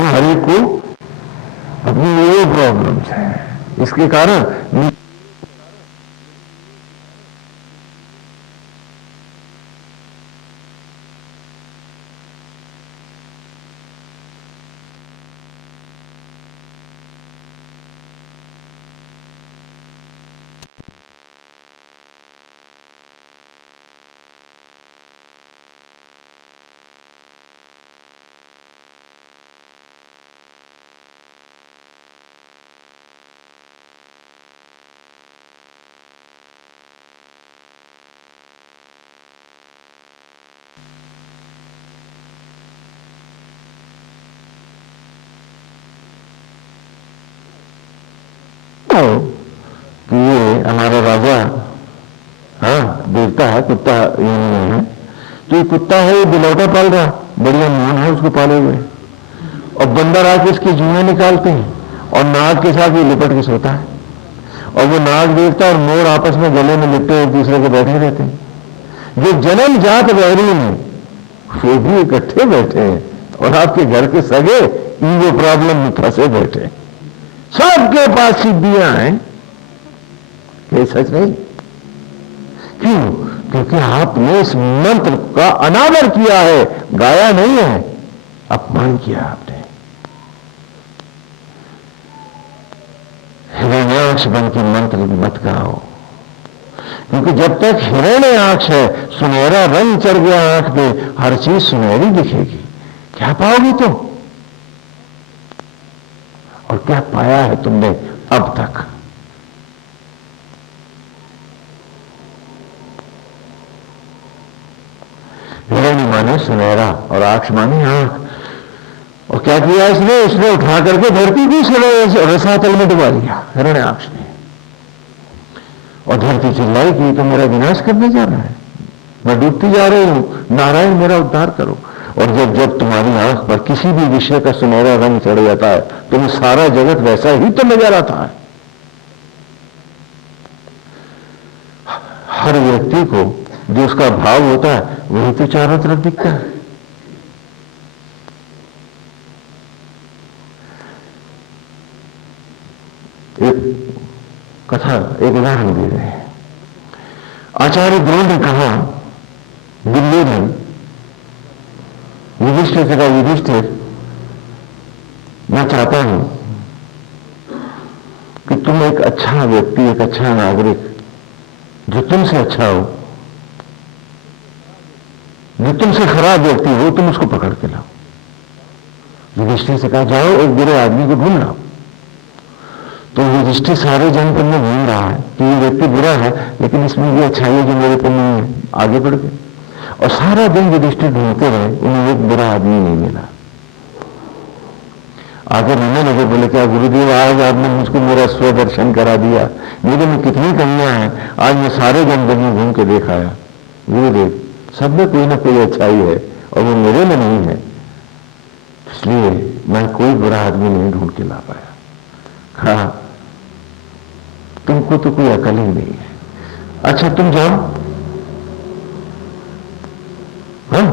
हर एक को अपनी ईगो प्रॉब्लम्स है। इसके कारण कि ये हमारा राजा, हाँ, देवता है, कुत्ता है, तो ये कुत्ता है, ये बिलौटा पाल रहा, बढ़िया मान है उसको पाले हुए, और बंदर आके इसकी जुएं निकालते हैं और नाग के साथ ये लिपट के सोता है, और वो नाग देवता और मोर आपस में गले में लिपटे एक दूसरे के बैठे रहते हैं। जो जन्म जात वैरी में वो भी इकट्ठे बैठे हैं, और आपके घर के सगे ईगो प्रॉब्लम में फंसे बैठे। सबके पास सिद्धियां हैं, ये सच नहीं? क्यों? क्योंकि आपने इस मंत्र का अनादर किया है, गाया नहीं है, अपमान किया आपने। हिरण्याक्ष बन के मंत्र मत गाओ, क्योंकि जब तक हिरण्याक्ष है, सुनहरा रंग चढ़ गया आंख पे, हर चीज सुनहरी दिखेगी। क्या पाओगी तुम? और क्या पाया है तुमने अब तक? हिरण्य माने सुनहरा और आंख माने आंख। और क्या किया इसने उठा करके धरती को रसातल में डुबा दिया हिरण्याक्ष ने। और धरती चिल्लाई कि तो मेरा विनाश करने जा रहा है, मैं डूबती जा रही हूं, नारायण मेरा उद्धार करो। और जब तुम्हारी आंख पर किसी भी विषय का सुनहरा रंग चढ़ जाता है, तुम्हें सारा जगत वैसा ही तो नजर आता है। हर व्यक्ति को जो उसका भाव होता है वही तो चारों तरफ दिखता है। एक कथा, एक उदाहरण दे रहे हैं। आचार्य द्रोण ने कहा, दिल्ली में युधिष्ठिर से कहा, युधिष्ठिर मैं चाहता हूं कि तुम एक अच्छा व्यक्ति, एक अच्छा नागरिक, जो तुमसे अच्छा हो, जो तुमसे खराब व्यक्ति हो, तुम उसको पकड़ के लाओ। युधिष्ठिर से कहा, जाओ एक बुरे आदमी को ढूंढ लाओ। तो युधिष्ठिर सारे जनपद में घूम रहा है कि ये व्यक्ति बुरा है, लेकिन इसमें ये अच्छाई है जो मेरे पर नहीं है। आगे बढ़ गए और सारा दिन युधिष्ठिर ढूंढते रहे, उन्हें एक बुरा आदमी नहीं मिला। आगे रोने लगे, बोले क्या गुरुदेव आज आपने मुझको मेरा स्वदर्शन करा दिया, मेरे में कितनी कमियां हैं, आज मैं सारे जंगल में घूम के देख आया। गुरुदेव सब में कोई ना कोई अच्छाई है और वो मेरे में नहीं है, इसलिए मैं कोई बुरा आदमी नहीं ढूंढ के ला पाया। कहा तुमको तो कोई अकल ही नहीं है, अच्छा तुम जाओ। हाँ,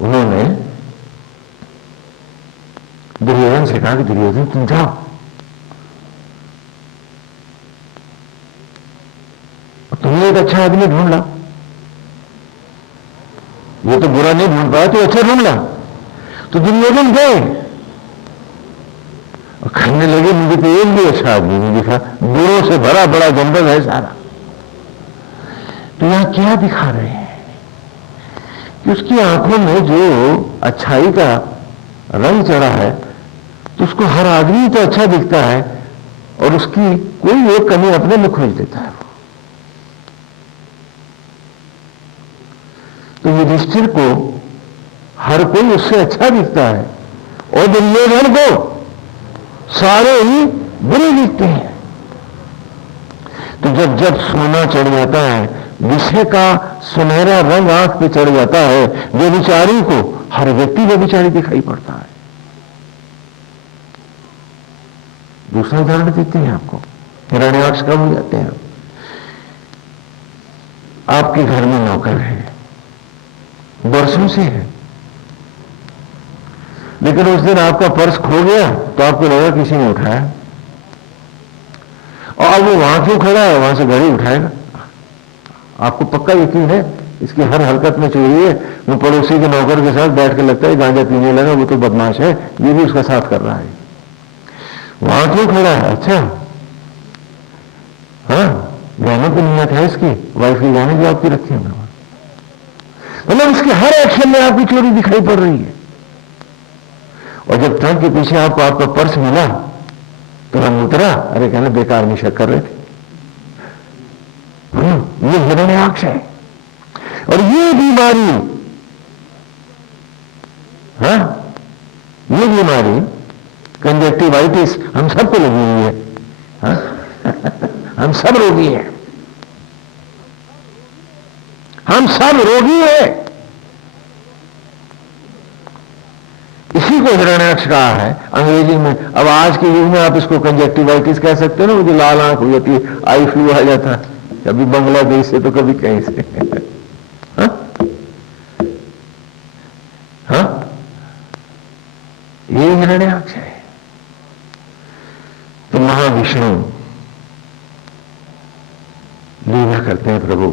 उन्होंने दुर्योधन से कहा कि दुर्योधन तुम जाओ, तुमने एक अच्छा आदमी ढूंढ ला, ये तो बुरा नहीं ढूंढ पाया तो अच्छा ढूंढ ला। तो दुर्योधन गए और कहने लगे मुझे तो एक भी अच्छा आदमी नहीं दिखा, बुरों से भरा बड़ा जंगल है सारा। तो यहां क्या दिखा रहे हैं कि उसकी आंखों में जो अच्छाई का रंग चढ़ा है तो उसको हर आदमी तो अच्छा दिखता है और उसकी कोई एक कमी अपने में खोज देता है। तो युधिष्ठिर को हर कोई उससे अच्छा दिखता है और दुर्योधन को सारे ही बुरे दिखते हैं। तो जब जब सोना चढ़ जाता है, विषय का सुनहरा रंग आंख पे चढ़ जाता है, व्यभिचारी को हर व्यक्ति व्यभिचारी दिखाई पड़ता है। दूसरा उदाहरण देते हैं आपको, हिरण्याक्ष कब हो जाते हैं? आपके घर में नौकर है, वर्षों से है, लेकिन उस दिन आपका पर्स खो गया तो आपको लगा किसी ने उठाया, और अब वो वहां क्यों खड़ा है, वहां से घड़ी उठाएगा। आपको पक्का यकीन है इसकी हर हरकत में चोरी है। वो पड़ोसी के नौकर के साथ बैठ के लगता है गांजा पीने लगा, वो तो बदमाश है, ये भी उसका साथ कर रहा है, वहां क्यों खड़ा है? अच्छा हाँ, गहनों की नियत है इसकी, वाइफ की गहने भी आपकी रखी है, मतलब उसके हर एक्शन में आपकी चोरी दिखाई पड़ रही है। और जब ट्रक के पीछे आपको आपका पर्स मिला तो रंग उतरा, अरे कहना बेकार में शक कर रहे थे। ये हिरण्याक्ष है। और ये बीमारी, हाँ, ये बीमारी कंजक्टिवाइटिस हम सबको लगी हुई है, हाँ? हम सब रोगी हैं, हम सब रोगी हैं। इसी को हिरण्याक्ष कहा है अंग्रेजी में। अब आज के युग में आप इसको कंजक्टिवाइटिस कह सकते हो ना, मुझे लाल आंख हो जाती है, आई फ्लू आ जाता है, कभी बांग्लादेश से तो कभी कहीं से। हाँ? हाँ? ये हिरण्याक्ष है। तो महाविष्णु लीला करते हैं प्रभु,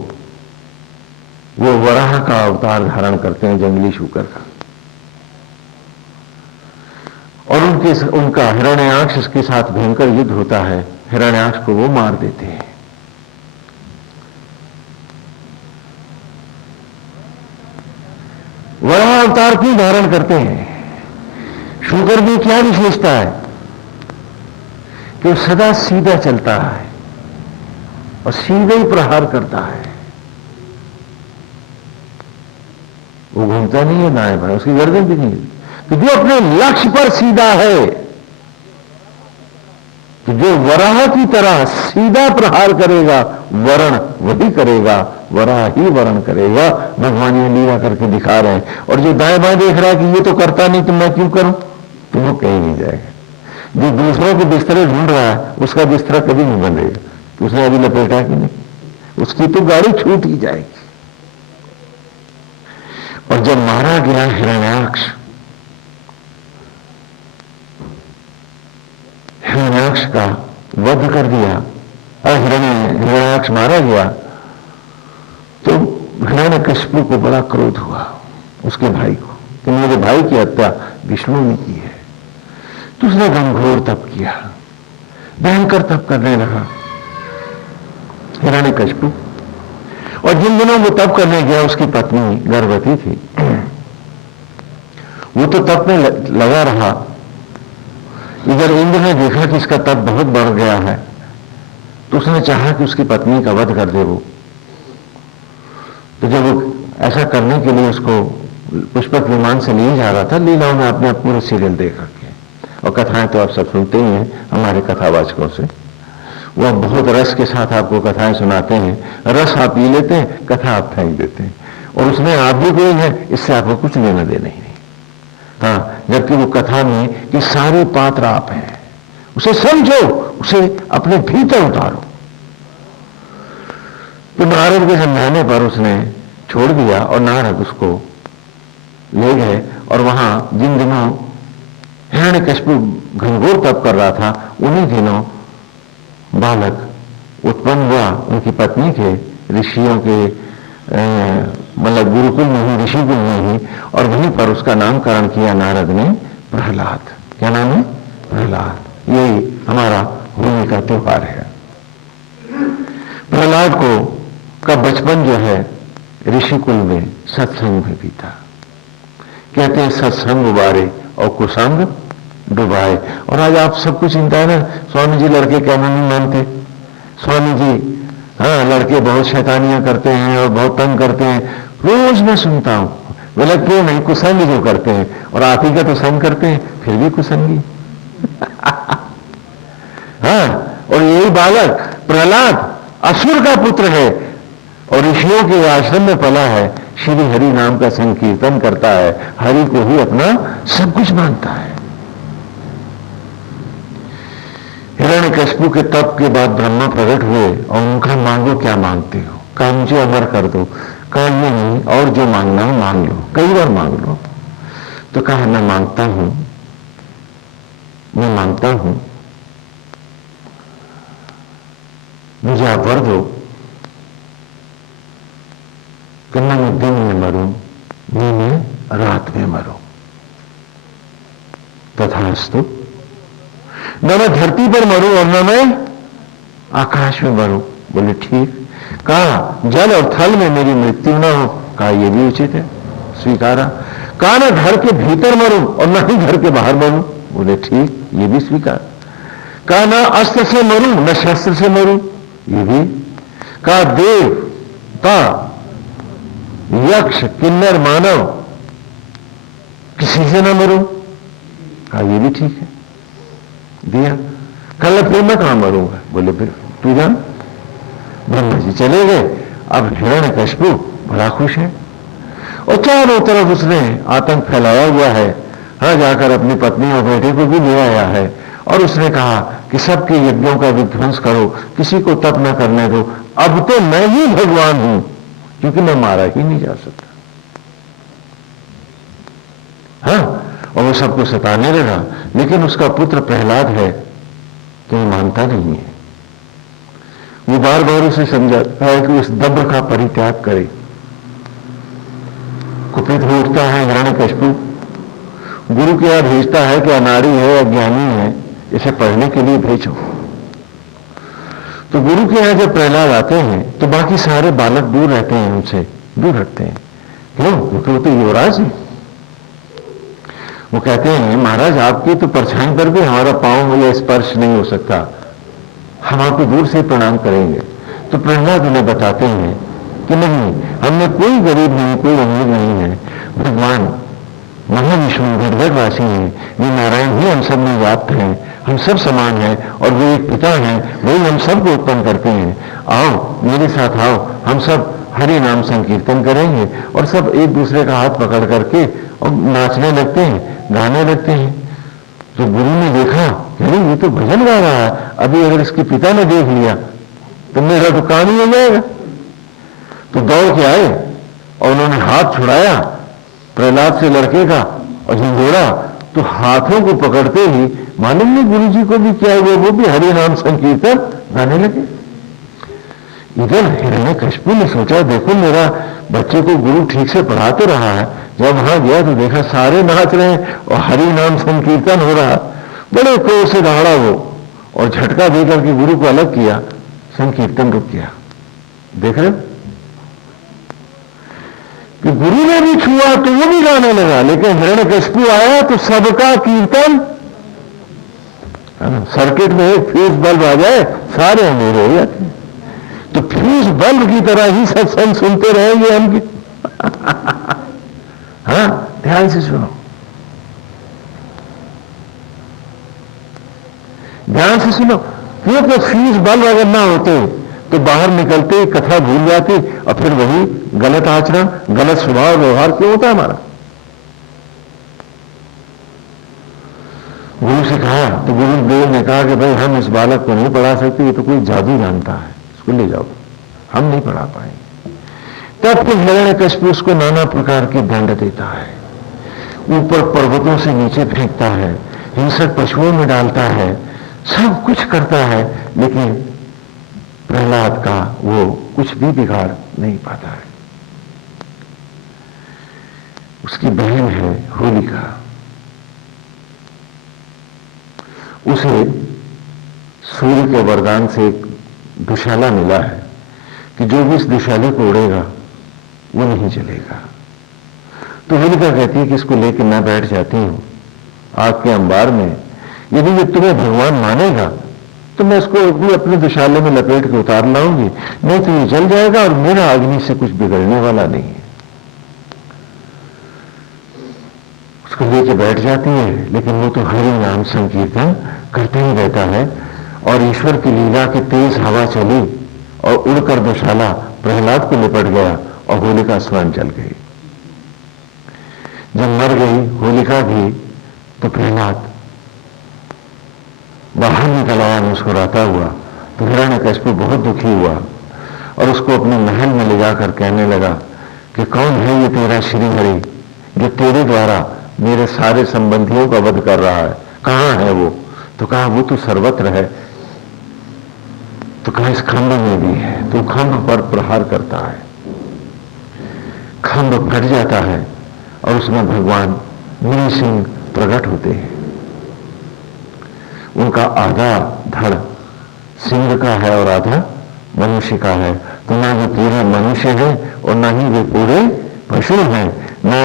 वो वराह का अवतार धारण करते हैं, जंगली शूकर का, और उनका हिरण्याक्ष के साथ भयंकर युद्ध होता है। हिरण्याक्ष को वो मार देते हैं। वराह अवतार क्यों धारण करते हैं? शूकर की क्या विशेषता है कि वो सदा सीधा चलता है और सीधे ही प्रहार करता है, वो घूमता नहीं है दाएं बाएं, उसकी गर्दन भी नहीं, कि जो अपने लक्ष्य पर सीधा है, कि जो वराह की तरह सीधा प्रहार करेगा, वरण वही करेगा, वराह ही वरण करेगा। भगवान ये लीला करके दिखा रहे हैं। और जो दाएं बाएं देख रहा है कि ये तो करता नहीं तो मैं क्यों करूं, तो वो कहीं नहीं जाएगा। जो दूसरों के बिस्तरे ढूंढ रहा है उसका बिस्तरा कभी नहीं बंधेगा, उसने अभी लपेटा कि नहीं, उसकी तो गाड़ी छूट ही जाएगी। और जब मारा गया हिरण्याक्ष, हिरण्याक्ष का वध कर दिया और हिरण्याक्ष मारा गया, तो हिरण्यकशिपु को बड़ा क्रोध हुआ उसके भाई को कि मेरे भाई की हत्या विष्णु ने की है। तो उसने घनघोर तप किया, भयंकर तप करने लगा हिरण्यकशिपु। और जिन दिनों वो तप करने गया उसकी पत्नी गर्भवती थी, वो तो तप में लगा रहा। इधर इंद्र ने देखा कि इसका तप बहुत बढ़ गया है, तो उसने चाहा कि उसकी पत्नी का वध कर दे वो। तो जब वो ऐसा करने के लिए उसको पुष्पक विमान से नहीं जा रहा था, लीलाओं में आपने पूरे सीरियल देख रखे और कथाएं तो आप सब सुनते ही हैं हमारे कथावाचकों से। वह बहुत रस के साथ आपको कथाएं सुनाते हैं, रस आप पी लेते हैं, कथा आप फेंक देते हैं, और उसमें आप भी कोई है, इससे आपको कुछ लेना देना ही नहीं। हाँ, जबकि वो कथा में कि सारे पात्र आप हैं, उसे समझो, उसे अपने भीतर उतारो। तो नारद के समझाने पर उसने छोड़ दिया और नारद उसको ले गए, और वहां जिन दिनों हिरण्यकशिपु घनघोर तप कर रहा था, उन्हीं दिनों बालक उत्पन्न हुआ उनकी पत्नी के, ऋषियों के मतलब गुरुकुल में ही, ऋषिकुल में ही, और वहीं पर उसका नामकरण किया नारद ने प्रहलाद। क्या नाम है? प्रहलाद। यही हमारा होली का त्योहार है। प्रहलाद को का बचपन जो है ऋषिकुल में सत्संग में बीता। कहते हैं सत्संग उबारे और कुसंग डुबाए। और आज आप सबको चिंता है ना, स्वामी जी लड़के कहना नहीं मानते, स्वामी जी हाँ लड़के बहुत शैतानियां करते हैं और बहुत तंग करते हैं। रोज मैं सुनता हूं, बोला क्यों नहीं, कुसंग जो करते हैं, और आप ही का तो संग करते हैं, फिर भी कुसंगी। हाँ, और यही बालक प्रहलाद असुर का पुत्र है और ऋषियों के आश्रम में पला है, श्री हरि नाम का संकीर्तन करता है, हरि को ही अपना सब कुछ मानता है। हिरण्यकशिपु के तप के बाद ब्रह्मा प्रकट हुए और उनका मांगो क्या मांगते हो, कहा मुझे अमर कर दो, कहा ये नहीं और जो मांगना हो मांग लो, कई बार मांग लो। तो कहा मैं मांगता हूं, मैं मांगता हूं, मुझे आप वर दो कि न मैं दिन में मरूं न मैं रात में मरूं। तथास्तु, न मैं धरती पर मरूं और न मैं आकाश में मरूं। बोले ठीक। कहा जल और थल में मेरी मृत्यु न हो, कहा यह भी उचित है, स्वीकारा। कहा न घर के भीतर मरूं और न ही घर के बाहर मरूं। बोले ठीक, ये भी स्वीकार। कहा न अस्त्र से मरूं न शस्त्र से मरूं, ये भी। कहा देवता यक्ष किन्नर मानव किसी से न मरूं, कहा ये भी ठीक है, दिया। कल फिर मैं कहां मरूंगा, बोले फिर तू जान। ब्रह्मा जी चले गए। अब हिरण्यकशिपु बड़ा खुश है और चारों तरफ उसने आतंक फैलाया हुआ है। हाँ, जाकर अपनी पत्नी और बेटे को भी ले आया है और उसने कहा कि सबके यज्ञों का विध्वंस करो, किसी को तप न करने दो, अब तो मैं ही भगवान हूं, क्योंकि मैं मारा ही नहीं जा सकता। हाँ, और वो सबको सताने लगा। लेकिन उसका पुत्र प्रहलाद है तो वो मानता नहीं है। वो बार बार उसे समझाता है कि उस दम्भ का परित्याग करे। कुपित हो उठता है हिरण्यकशिपु, गुरु के यहाँ भेजता है कि अनाड़ी है, अज्ञानी है, इसे पढ़ने के लिए भेजो। तो गुरु के यहाँ जब प्रहलाद आते हैं तो बाकी सारे बालक दूर रहते हैं, उनसे दूर हटते हैं। क्यों? क्योंकि वो तो युवराज है। वो कहते हैं महाराज आपकी तो परछाई पर भी हमारा पांव या स्पर्श नहीं हो सकता, हम आपको दूर से प्रणाम करेंगे। तो प्रहलाद उन्हें बताते हैं कि नहीं, हमने कोई गरीब नहीं, कोई अमीर नहीं है, भगवान महाविष्णु घटघटवासी हैं, ये नारायण ही हम सब में व्याप्त हैं, हम सब समान हैं और वो एक पिता हैं, वही हम सबको उत्पन्न करते हैं। आओ मेरे साथ आओ, हम सब हरि नाम संकीर्तन करेंगे। और सब एक दूसरे का हाथ पकड़ करके और नाचने लगते हैं, गाने लगते हैं। तो गुरु ने देखा कि अरे ये तो भजन गा रहा है, अभी अगर इसके पिता ने देख लिया तो मेरा तो काम ही हो जाएगा। तो दौड़ के आए और उन्होंने हाथ छुड़ाया प्रहलाद से लड़के का और झंझोड़ा, तो हाथों को पकड़ते ही मालूम नहीं गुरु जी को भी क्या हुआ, वो भी हरि नाम संकीर्तन गाने लगे। इधर हिरण्यकशिपु ने सोचा देखो मेरा बच्चे को गुरु ठीक से पढ़ाते रहा है, जब वहां गया तो देखा सारे नाच रहे हैं और हरि नाम संकीर्तन हो रहा। बड़े क्रोध से दौड़ा वो और झटका देकर के गुरु को अलग किया, संकीर्तन रुक गया। देख रहे कि गुरु ने भी छुआ तो वो भी गाने लगा, लेकिन हिरण्यकशिपु आया तो सबका कीर्तन, सर्किट में एक फ्यूज बल्ब आ जाए सारे अंधेरे हो जाते हैं। तो फ्यूज बल्ब की तरह ही सत्संग सुनते रहेंगे हम हाँ, ध्यान से सुनो, ध्यान से सुनो। क्योंकि फ्यूज बल्ब अगर ना होते तो बाहर निकलते कथा भूल जाती और फिर वही गलत आचरण, गलत स्वभाव व्यवहार क्यों होता है हमारा। गुरु से कहा तो गुरुदेव ने कहा कि भाई हम इस बालक को नहीं पढ़ा सकते, ये तो कोई जादू जानता है, इसको ले जाओ, हम नहीं पढ़ा पाएंगे। तब फिर हिरण्यकशिपु उसको नाना प्रकार के दंड देता है, ऊपर पर्वतों से नीचे फेंकता है, हिंसक पशुओं में डालता है, सब कुछ करता है, लेकिन प्रहलाद का वो कुछ भी बिगाड़ नहीं पाता है। उसकी बहन है होलिका, उसे सूर्य के वरदान से एक दुशाला मिला है कि जो भी इस दुशाले को उड़ेगा वो नहीं चलेगा। तो होलिका कहती है कि इसको लेकर मैं बैठ जाती हूं आग के अंबार में, यदि ये तुम्हें भगवान मानेगा तो मैं इसको भी अपने दुशाले में लपेट के उतार लाऊंगी, नहीं तो ये जल जाएगा और मेरा अग्नि से कुछ बिगड़ने वाला नहीं है। उसको लेके बैठ जाती है, लेकिन वो तो हरि नाम संकीर्तन करते ही रहता है। और ईश्वर की लीला की तेज हवा चली और उड़कर दुशाला प्रहलाद को लिपट गया और होलिका स्वयं जल गई। जब मर गई होलिका भी तो प्रहलाद बाहर निकल आया मुस्कुराता हुआ। तो हिरण्यकशिपु बहुत दुखी हुआ और उसको अपने महल में ले जाकर कहने लगा कि कौन है ये तेरा श्री हरि जो तेरे द्वारा मेरे सारे संबंधियों का वध कर रहा है, कहां है वो? तो कहा वो तो सर्वत्र है। तो कहा इस खंभ में भी है। तो खंभ पर प्रहार करता है, खंभ फट जाता है और उसमें भगवान नृसिंह प्रकट होते हैं। उनका आधा धड़ सिंह का है और आधा मनुष्य का है। तो ना वो पूरे मनुष्य है और ना ही वे पूरे पशु हैं, ना।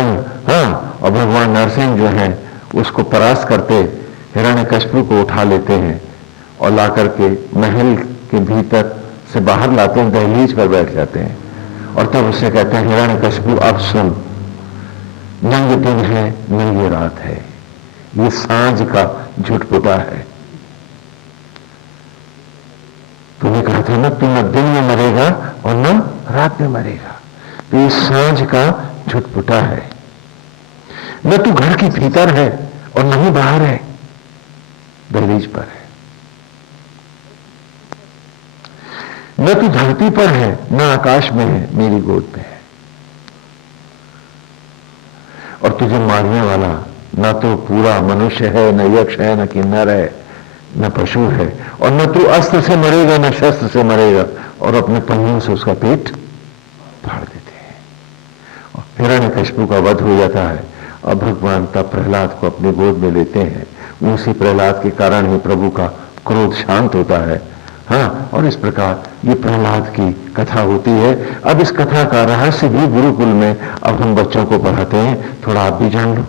हाँ, और भगवान नरसिंह जो है उसको परास्त करते हिरण्यकशिपु को उठा लेते हैं और ला करके महल के भीतर से बाहर लाते हैं, दहलीज पर बैठ जाते हैं। और तब उससे कहते हैं हिरण्यकशिपु अब सुन, नंगे दिन है नंगी रात है, ये सांझ का झुटपुटा है। तूने कहा था ना तू न दिन में मरेगा और न रात में मरेगा, तो ये सांझ का झुटपुटा है। न तू घर के भीतर है और न ही बाहर है, दहलीज पर है। न तू धरती पर है न आकाश में है, मेरी गोद में है। और तुझे मारने वाला न तो पूरा मनुष्य है, न यक्ष है, न किन्नर है, न पशु है, और न तू अस्त्र से मरेगा न शस्त्र से मरेगा। और अपने पहियों से उसका पेट फाड़ देते हैं और हिरण्यकशिपु का वध हो जाता है। और भगवान तब प्रहलाद को अपनी गोद में लेते हैं। उसी प्रहलाद के कारण ही प्रभु का क्रोध शांत होता है। हाँ, और इस प्रकार ये प्रहलाद की कथा होती है। अब इस कथा का रहस्य भी गुरुकुल में अब हम बच्चों को पढ़ाते हैं, थोड़ा आप भी जान लो।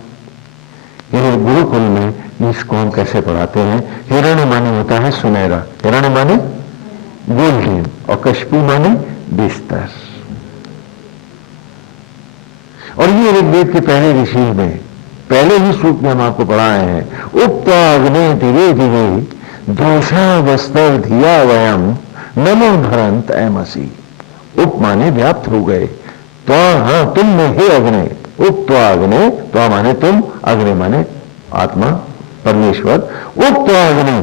ये गुरुकुल में इस कौन कैसे पढ़ाते हैं। हिरण्य माने होता है सुनहरा, हिरण्य माने गोल्डन, और कशिपु माने बिस्तर। और ये ऋग्वेद के पहले ऋषि में पहले ही सूक्त में हम आपको पढ़ाए हैं। उपताग्ने दिवे दिवे दोषावस्तर धिया वयम नमो भरंत एमसी। उप माने व्याप्त हो गए, तो हाँ तुम में हे अग्नि, उप तो अग्नि, तो माने तुम, अग्नि माने आत्मा परमेश्वर। उप तो अग्नि,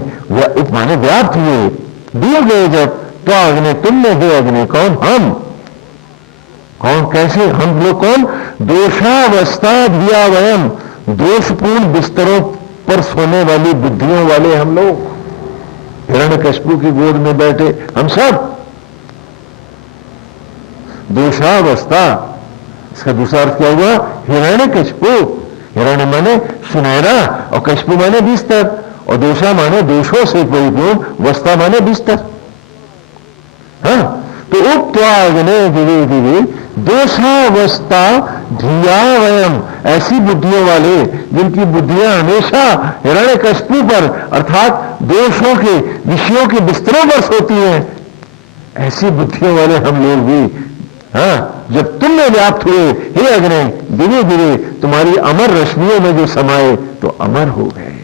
उप माने व्याप्त हुए, दिए गए जब, तो अग्नि तुम में हे अग्नि। कौन? हम। कौन? कैसे? हम लोग कौन? दोषावस्था धिया वयम, दोषपूर्ण बिस्तरों पर सोने वाली बुद्धियों वाले हम लोग, हिरण्यकशिपु की गोद में बैठे हम सब। दोषावस्था, इसका दूसरा अर्थ क्या हुआ? हिरण्यकशिपु। हिरण्य माने सुनहरा और कशिपु माने बिस्तर, और दोषा माने दोषों से परिपूर्ण, वस्ता माने बिस्तर। हाँ, तो उपत्वाग्ने दिवे दिवे दोषावस्था धिया वयम, ऐसी बुद्धियों वाले जिनकी बुद्धियां हमेशा हिरण्यकशिपु पर अर्थात दोषों के विषयों के बिस्तरों पर सोती हैं, ऐसी बुद्धियों वाले हम लोग भी हाँ, जब तुम में व्याप्त हुए हे अग्नि, धीरे धीरे तुम्हारी अमर रश्मियों में जो समाये तो अमर हो गए।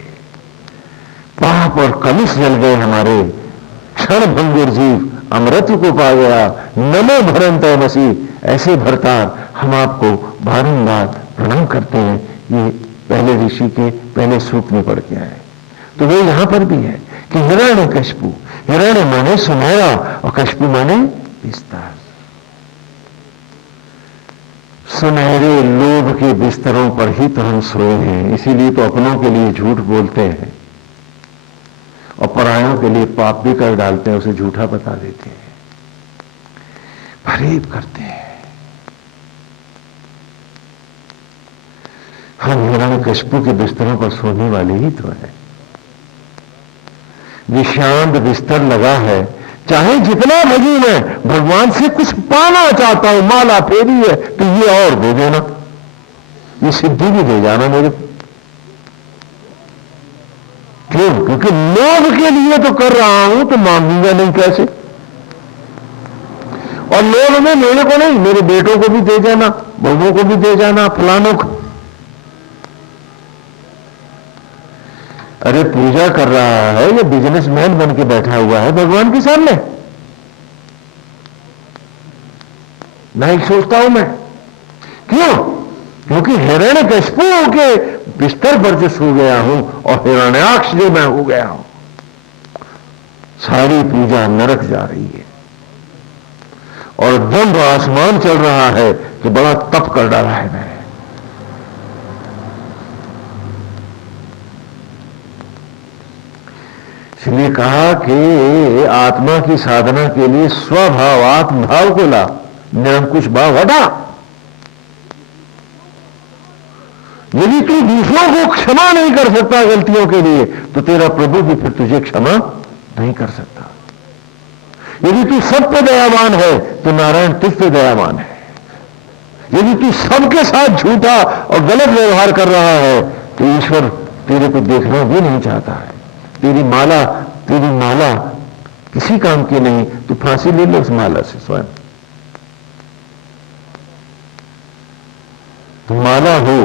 पाप और कलुष जल गए हमारे, क्षण भंगुर जीव अमृत को पा गया। नमो भरंत मसीह। ऐसे भरतार हम आपको बारंबार प्रणाम करते हैं। ये पहले ऋषि के पहले सूक्त में पढ़ के आए। तो वो यहां पर भी है कि हिरण्यकशिपु, हिरण्य माने सुनहरा और कशिपु माने विस्तार। सुनहरे लोभ के बिस्तरों पर ही तो हम सोए हैं, इसीलिए तो अपनों के लिए झूठ बोलते हैं और परायों के लिए पाप भी कर डालते हैं, उसे झूठा बता देते हैं, फरेब करते हैं। हम हिरण्यकशिपु के बिस्तरों पर सोने वाले ही तो है। विषांत बिस्तर लगा है, चाहे जितना भजी मैं भगवान से कुछ पाना चाहता हूं, माला फेरी है तो ये और दे देना, ये सिद्धि भी दे जाना मेरे को। क्यों? क्योंकि लोभ के लिए तो कर रहा हूं, तो मांगूंगा नहीं कैसे? और लोभ में मेरे को नहीं, मेरे बेटों को भी दे जाना, बहुओं को भी दे जाना, फलानों को। अरे पूजा कर रहा है, ये बिजनेसमैन बन के बैठा हुआ है भगवान के सामने। नहीं सोचता हूं मैं। क्यों? क्योंकि हिरण्यकशिपु के बिस्तर पर जो सो गया हूं और हिरण्याक्ष जो मैं हो गया हूं, सारी पूजा नरक जा रही है। और दम आसमान चल रहा है कि बड़ा तप कर डाला है मैंने। इसलिए कहा कि आत्मा की साधना के लिए स्वभाव आत्म भाव को ला, निरंकुश भाव हटा। यदि तू दूसरों को क्षमा नहीं कर सकता गलतियों के लिए, तो तेरा प्रभु भी फिर तुझे क्षमा नहीं कर सकता। यदि तू सब पे दयावान है तो नारायण तुझ पे दयावान है। यदि तू सबके साथ झूठा और गलत व्यवहार कर रहा है तो ईश्वर तेरे को देखना भी नहीं चाहता है। तेरी माला किसी काम की नहीं, तू फांसी ले ले उस माला से स्वयं। तो माला हो,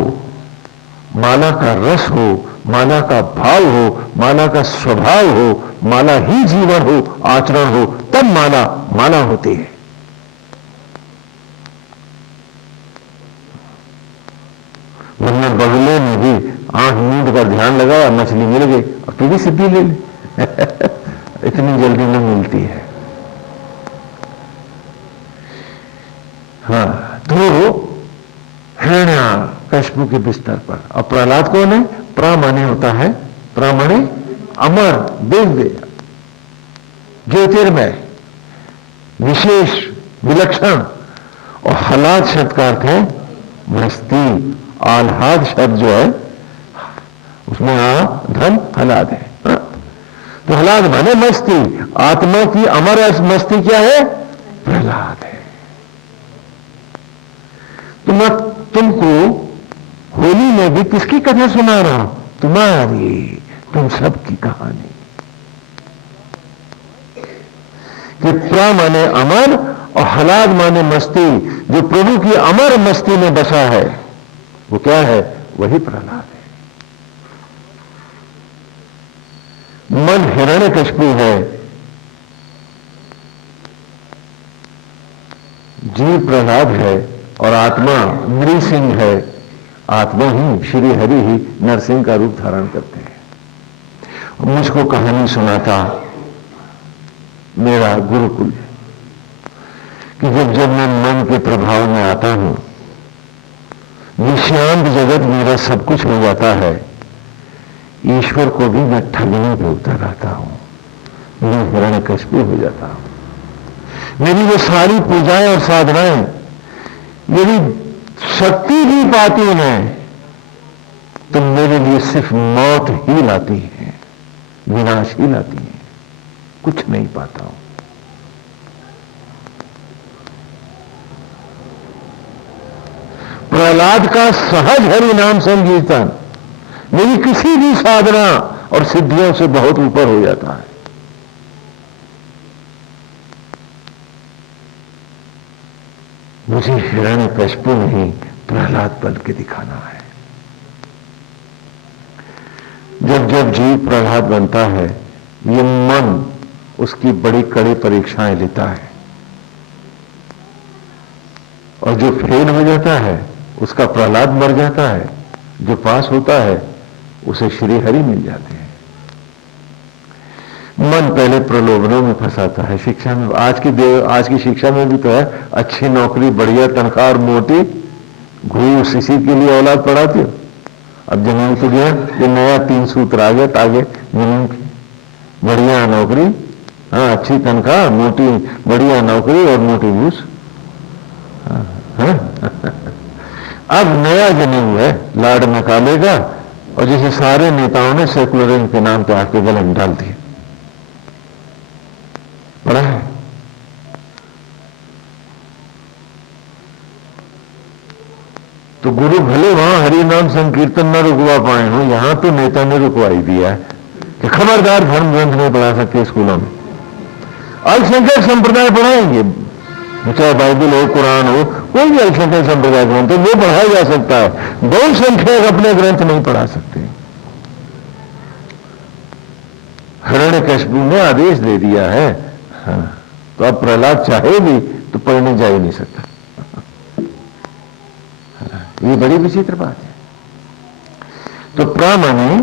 माला का रस हो, माला का भाव हो, माला का स्वभाव हो, माला ही जीवन हो, आचरण हो, तब माला माला होती है। वरना बगले में भी आंख मूंद कर ध्यान लगाया, मछली मिल गई और तू भी सिद्धि ले ले। इतनी जल्दी न मिलती है। हाँ, तो हिरण्यकशिपु के बिस्तर पर। और प्रहलाद कौन है? प्रा माने होता है, प्रा माने अमर, दिव्य, ज्योतिर्मय, विशेष, विलक्षण। और हलाद शब्द का अर्थ है मस्ती। आह्लाद शब्द जो है उसमें धन हलाद है। तो हलाद माने मस्ती। आत्मा की अमर मस्ती क्या है? प्रहलाद है। तो मैं तुमको होली में भी किसकी कथा सुना रहा हूं? तुम्हारी, तुम सबकी कहानी। कि प्रा माने अमर और हलाद माने मस्ती। जो प्रभु की अमर मस्ती में बसा है वो क्या है? वही प्रहलाद है। मन हिरण्यकशिपु है, जीव प्रहलाद है और आत्मा नृसिंह है। आत्मा ही, श्री हरि ही नरसिंह का रूप धारण करते हैं। मुझको कहानी सुनाता मेरा गुरुकुल कि जब मैं मन के प्रभाव में आता हूं, विषयांत जगत मेरा सब कुछ हो जाता है, ईश्वर को भी मैं ठगने पे उतर रहता हूं, मैं हिरण्यकशिपु हो जाता हूं। मेरी वो सारी पूजाएं और साधनाएं यदि शक्ति भी पाती हैं तो मेरे लिए सिर्फ मौत ही लाती है, विनाश ही लाती है, कुछ नहीं पाता हूं। प्रहलाद का सहज हरि नाम संकीर्तन मेरी किसी भी साधना और सिद्धियों से बहुत ऊपर हो जाता है। मुझे हिरण्यकशिपु नहीं प्रहलाद बन के दिखाना है। जब जब जीव प्रहलाद बनता है, ये मन उसकी बड़ी कड़ी परीक्षाएं लेता है, और जो फेल हो जाता है उसका प्रहलाद मर जाता है, जो पास होता है उसे श्री हरि मिल जाते हैं। मन पहले प्रलोभनों में फंसाता है। शिक्षा में आज की शिक्षा में भी तो है, अच्छी नौकरी, बढ़िया तनख्वाह और मोटी घूस, इसी के लिए औलाद पढ़ाती हो। अब जमीन तो गया, ये नया 3 सूत्र आ गया आगे जमीन की, बढ़िया नौकरी, हाँ अच्छी तनख्वाह, मोटी बढ़िया नौकरी और मोटी घूस। अब नया जन्म है लाड निकालेगा, और जैसे सारे नेताओं ने सेकुलरिज्म के नाम पे आपके गले में डाल दिए। पढ़ा है? तो गुरु भले वहां हरि नाम संकीर्तन न रुकवा पाए हो, यहां तो नेता ने रुकवाई दिया है कि खबरदार धर्म ग्रंथ नहीं पढ़ा सकते स्कूलों में। अल्पसंख्यक संप्रदाय पढ़ाएंगे, चाहे बाइबल हो, कुरान हो, कोई भी अल्पसंख्यक संप्रदाय ग्रंथ है वो पढ़ाया जा सकता है। बहुसंख्यक अपने ग्रंथ नहीं पढ़ा सकते। हिरण्यकशिपु ने आदेश दे दिया है, हाँ, तो अब प्रहलाद चाहे भी तो पढ़ने जा ही नहीं सकता। ये बड़ी विचित्र बात है। तो प्रा माने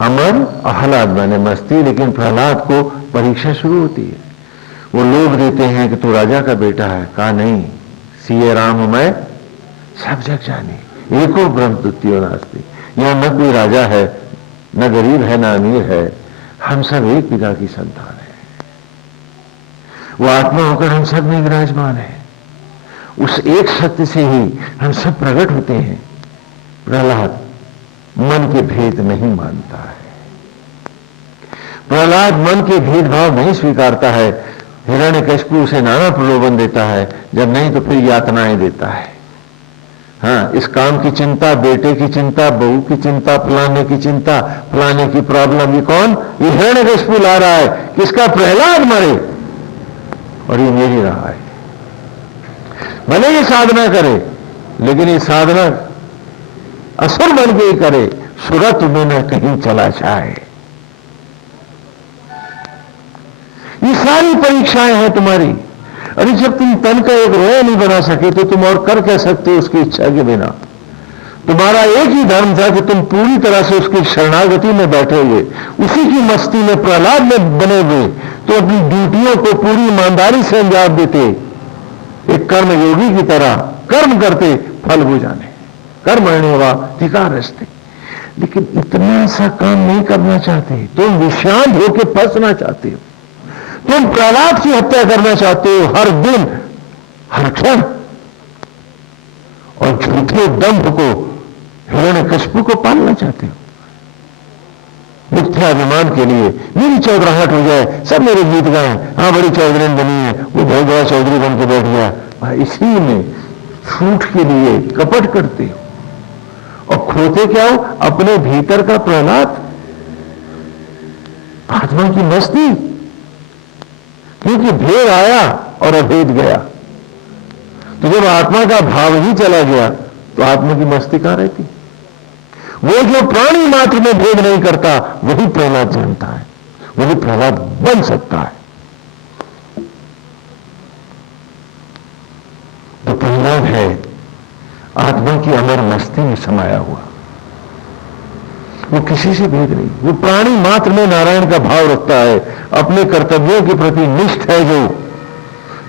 अमर, आह्लाद माने मस्ती, लेकिन प्रहलाद को परीक्षा शुरू होती है। वो लोग देते हैं कि तू राजा का बेटा है, कहा नहीं, सीए राम मैं सब जग जाने, एको ब्रह्म तुत्यो नास्ति। यहां न कोई राजा है, न गरीब है, न अमीर है, हम सब एक पिता की संतान है। वो आत्मा होकर हम सब में विराजमान है, उस एक शक्ति से ही हम सब प्रकट होते हैं। प्रहलाद मन के भेद नहीं मानता है, प्रहलाद मन के भेदभाव नहीं स्वीकारता है। हिरण्यकशिपु उसे नाना प्रलोभन देता है, जब नहीं तो फिर यातनाएं देता है। हाँ, इस काम की चिंता, बेटे की चिंता, बहू की चिंता, फलाने की चिंता, फलाने की प्रॉब्लम, ये कौन? ये हिरण्यकशिपु ला रहा है कि इसका प्रहलाद मरे, और ये मेरी रहा है। भले ये साधना करे, लेकिन ये साधना असुर बन के ही करे, सुरत में न कहीं चला जाए। ये सारी परीक्षाएं हैं तुम्हारी। अरे जब तुम तन का एक रोया नहीं बना सके तो तुम और कर कह सकते हो उसकी इच्छा के बिना? तुम्हारा एक ही धर्म था कि तुम पूरी तरह से उसकी शरणागति में बैठे हुए, उसी की मस्ती में प्रहलाद में बने हुए, तो अपनी ड्यूटियों को पूरी ईमानदारी से अंजाम देते, एक कर्म योगी की तरह कर्म करते, फल हो जाने, कर्मण्य वा अधिकारस्ते। लेकिन इतना सा काम नहीं करना चाहते, तुम विषांत होकर फंसना चाहते हो, तुम प्रहलाद की हत्या करना चाहते हो हर दिन हर क्षण, और झूठे दंभ को, हिरण्यकशिपु को पालना चाहते हो मिथ्याभिमान के लिए। मेरी चौधराहट हो जाए, सब मेरे गीत गाएं, हाँ बड़ी चौधरी बनी है, वो बहुत बड़ा चौधरी बन के बैठ गया। इसी में झूठ के लिए कपट करते हो, और खोते क्या हो? अपने भीतर का प्रहलाद, आत्मा की मस्ती। क्योंकि भेद आया और अभेद गया, तो जब आत्मा का भाव ही चला गया तो आत्मा की मस्ती कहां रहती? वो जो प्राणी मात्र में भेद नहीं करता वही प्रहलाद जानता है, वही प्रहलाद बन सकता है। तो प्रहलाद है आत्मा की अमर मस्ती में समाया हुआ, वो किसी से भेद नहीं, वो प्राणी मात्र में नारायण का भाव रखता है, अपने कर्तव्यों के प्रति निष्ठ है, जो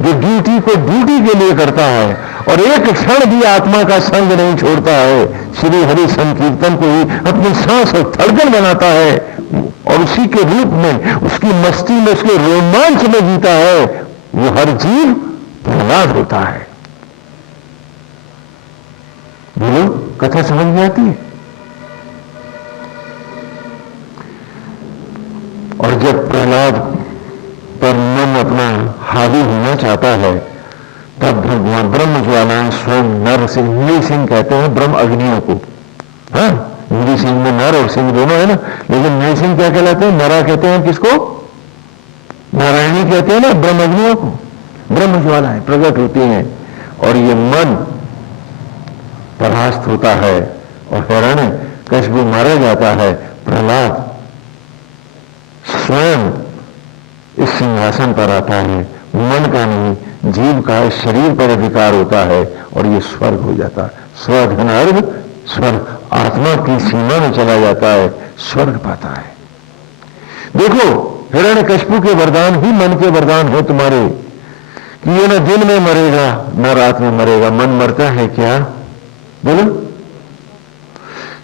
ड्यूटी को ड्यूटी के लिए करता है, और एक क्षण भी आत्मा का संग नहीं छोड़ता है। श्री हरि संकीर्तन को ही अपनी सांस और धड़कन बनाता है, और उसी के रूप में, उसकी मस्ती में, उसके रोमांच में जीता है। वो हर जीव प्रहलाद होता है। बोलो, कथा समझ में आती है? और जब प्रहलाद पर मन अपना हावी होना चाहता है, तब भगवान ब्रह्म ज्वालाएं स्वयं नर सिंह, हिंदी सिंह कहते हैं ब्रह्म अग्नियों को। हाँ, हिंदी सिंह में नर और सिंह दोनों है ना, लेकिन नर सिंह क्या कहलाते हैं? नरा कहते हैं किसको? नारायणी कहते हैं ना ब्रह्म अग्नियों को। ब्रह्म ज्वालाएं प्रकट होती हैं, और ये मन परास्त होता है और हिरण्यकशिपु मारा जाता है। प्रहलाद स्वयं इस सिंहासन पर आता है, मन का नहीं, जीव का शरीर पर अधिकार होता है और ये स्वर्ग हो जाता है। स्वधनर्भ स्वर्ग, आत्मा की सीमा में चला जाता है, स्वर्ग पाता है। देखो हिरण्यकशिपु के वरदान ही मन के वरदान हो तुम्हारे, कि ये न दिन में मरेगा न रात में मरेगा। मन मरता है क्या? बोलो।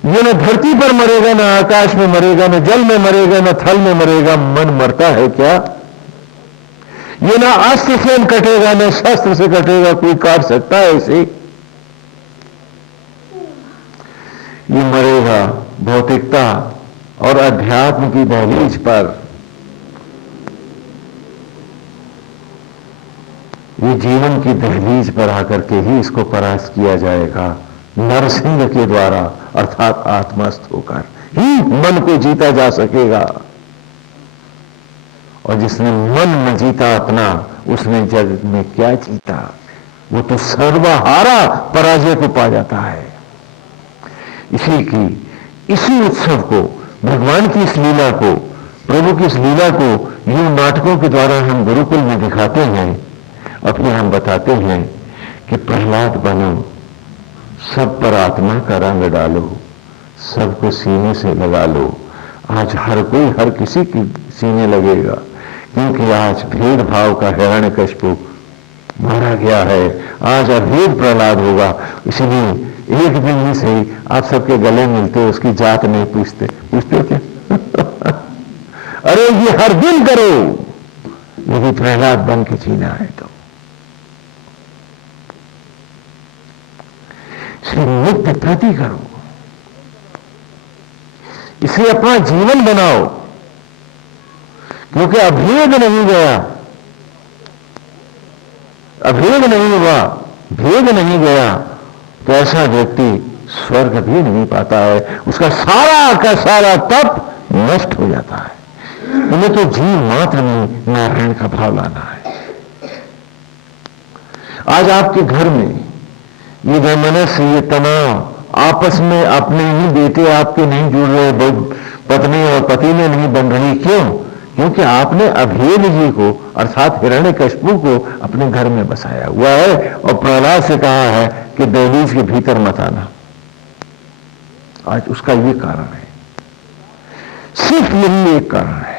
ये न धरती पर मरेगा, न आकाश में मरेगा, न जल में मरेगा, न थल में मरेगा। मन मरता है क्या? ये ना अस्त्र से कटेगा, न शस्त्र से कटेगा, कोई काट सकता है इसे? ये मरेगा भौतिकता और अध्यात्म की दहलीज पर। ये जीवन की दहलीज पर आकर के ही इसको परास्त किया जाएगा, नरसिंह के द्वारा, अर्थात आत्मस्थ होकर ही मन को जीता जा सकेगा। और जिसने मन में जीता अपना, उसने जग में क्या जीता? वो तो सर्वहारा पराजय को पा जाता है। इसी उत्सव को, भगवान की इस लीला को, प्रभु की इस लीला को यूं नाटकों के द्वारा हम गुरुकुल में दिखाते हैं। अपने हम बताते हैं कि प्रहलाद बनो, सब पर आत्मा का रंग डालो, सबको सीने से लगा लो। आज हर कोई हर किसी की सीने लगेगा, क्योंकि आज भेदभाव का हिरण्यकशिपु मारा गया है। आज अभेद प्रहलाद होगा। इसलिए एक दिन ही सही आप सबके गले मिलते हो, उसकी जात नहीं पूछते। पूछते हो क्या? अरे ये हर दिन करो, यदि प्रहलाद बन के जीना है तो। इसे नित्य प्रति करो, इसे अपना जीवन बनाओ, क्योंकि अभेद नहीं गया, अभेद नहीं हुआ, भेद नहीं गया तो ऐसा व्यक्ति स्वर्ग भी नहीं पाता है। उसका सारा का सारा तप नष्ट हो जाता है। उन्हें तो जीव मात्र में नारायण का भाव लाना है। आज आपके घर में ये वैमनस्य, ये तनाव, आपस में अपने ही बेटे आपके नहीं जुड़ रहे, पत्नी और पति में नहीं बन रही। क्यों? क्योंकि आपने अभेद जी को, अर्थात हिरण्यकशिपु को अपने घर में बसाया हुआ है और प्रहलाद से कहा है कि दहलीज के भीतर मत आना। आज उसका ये कारण है, सिर्फ यही एक कारण है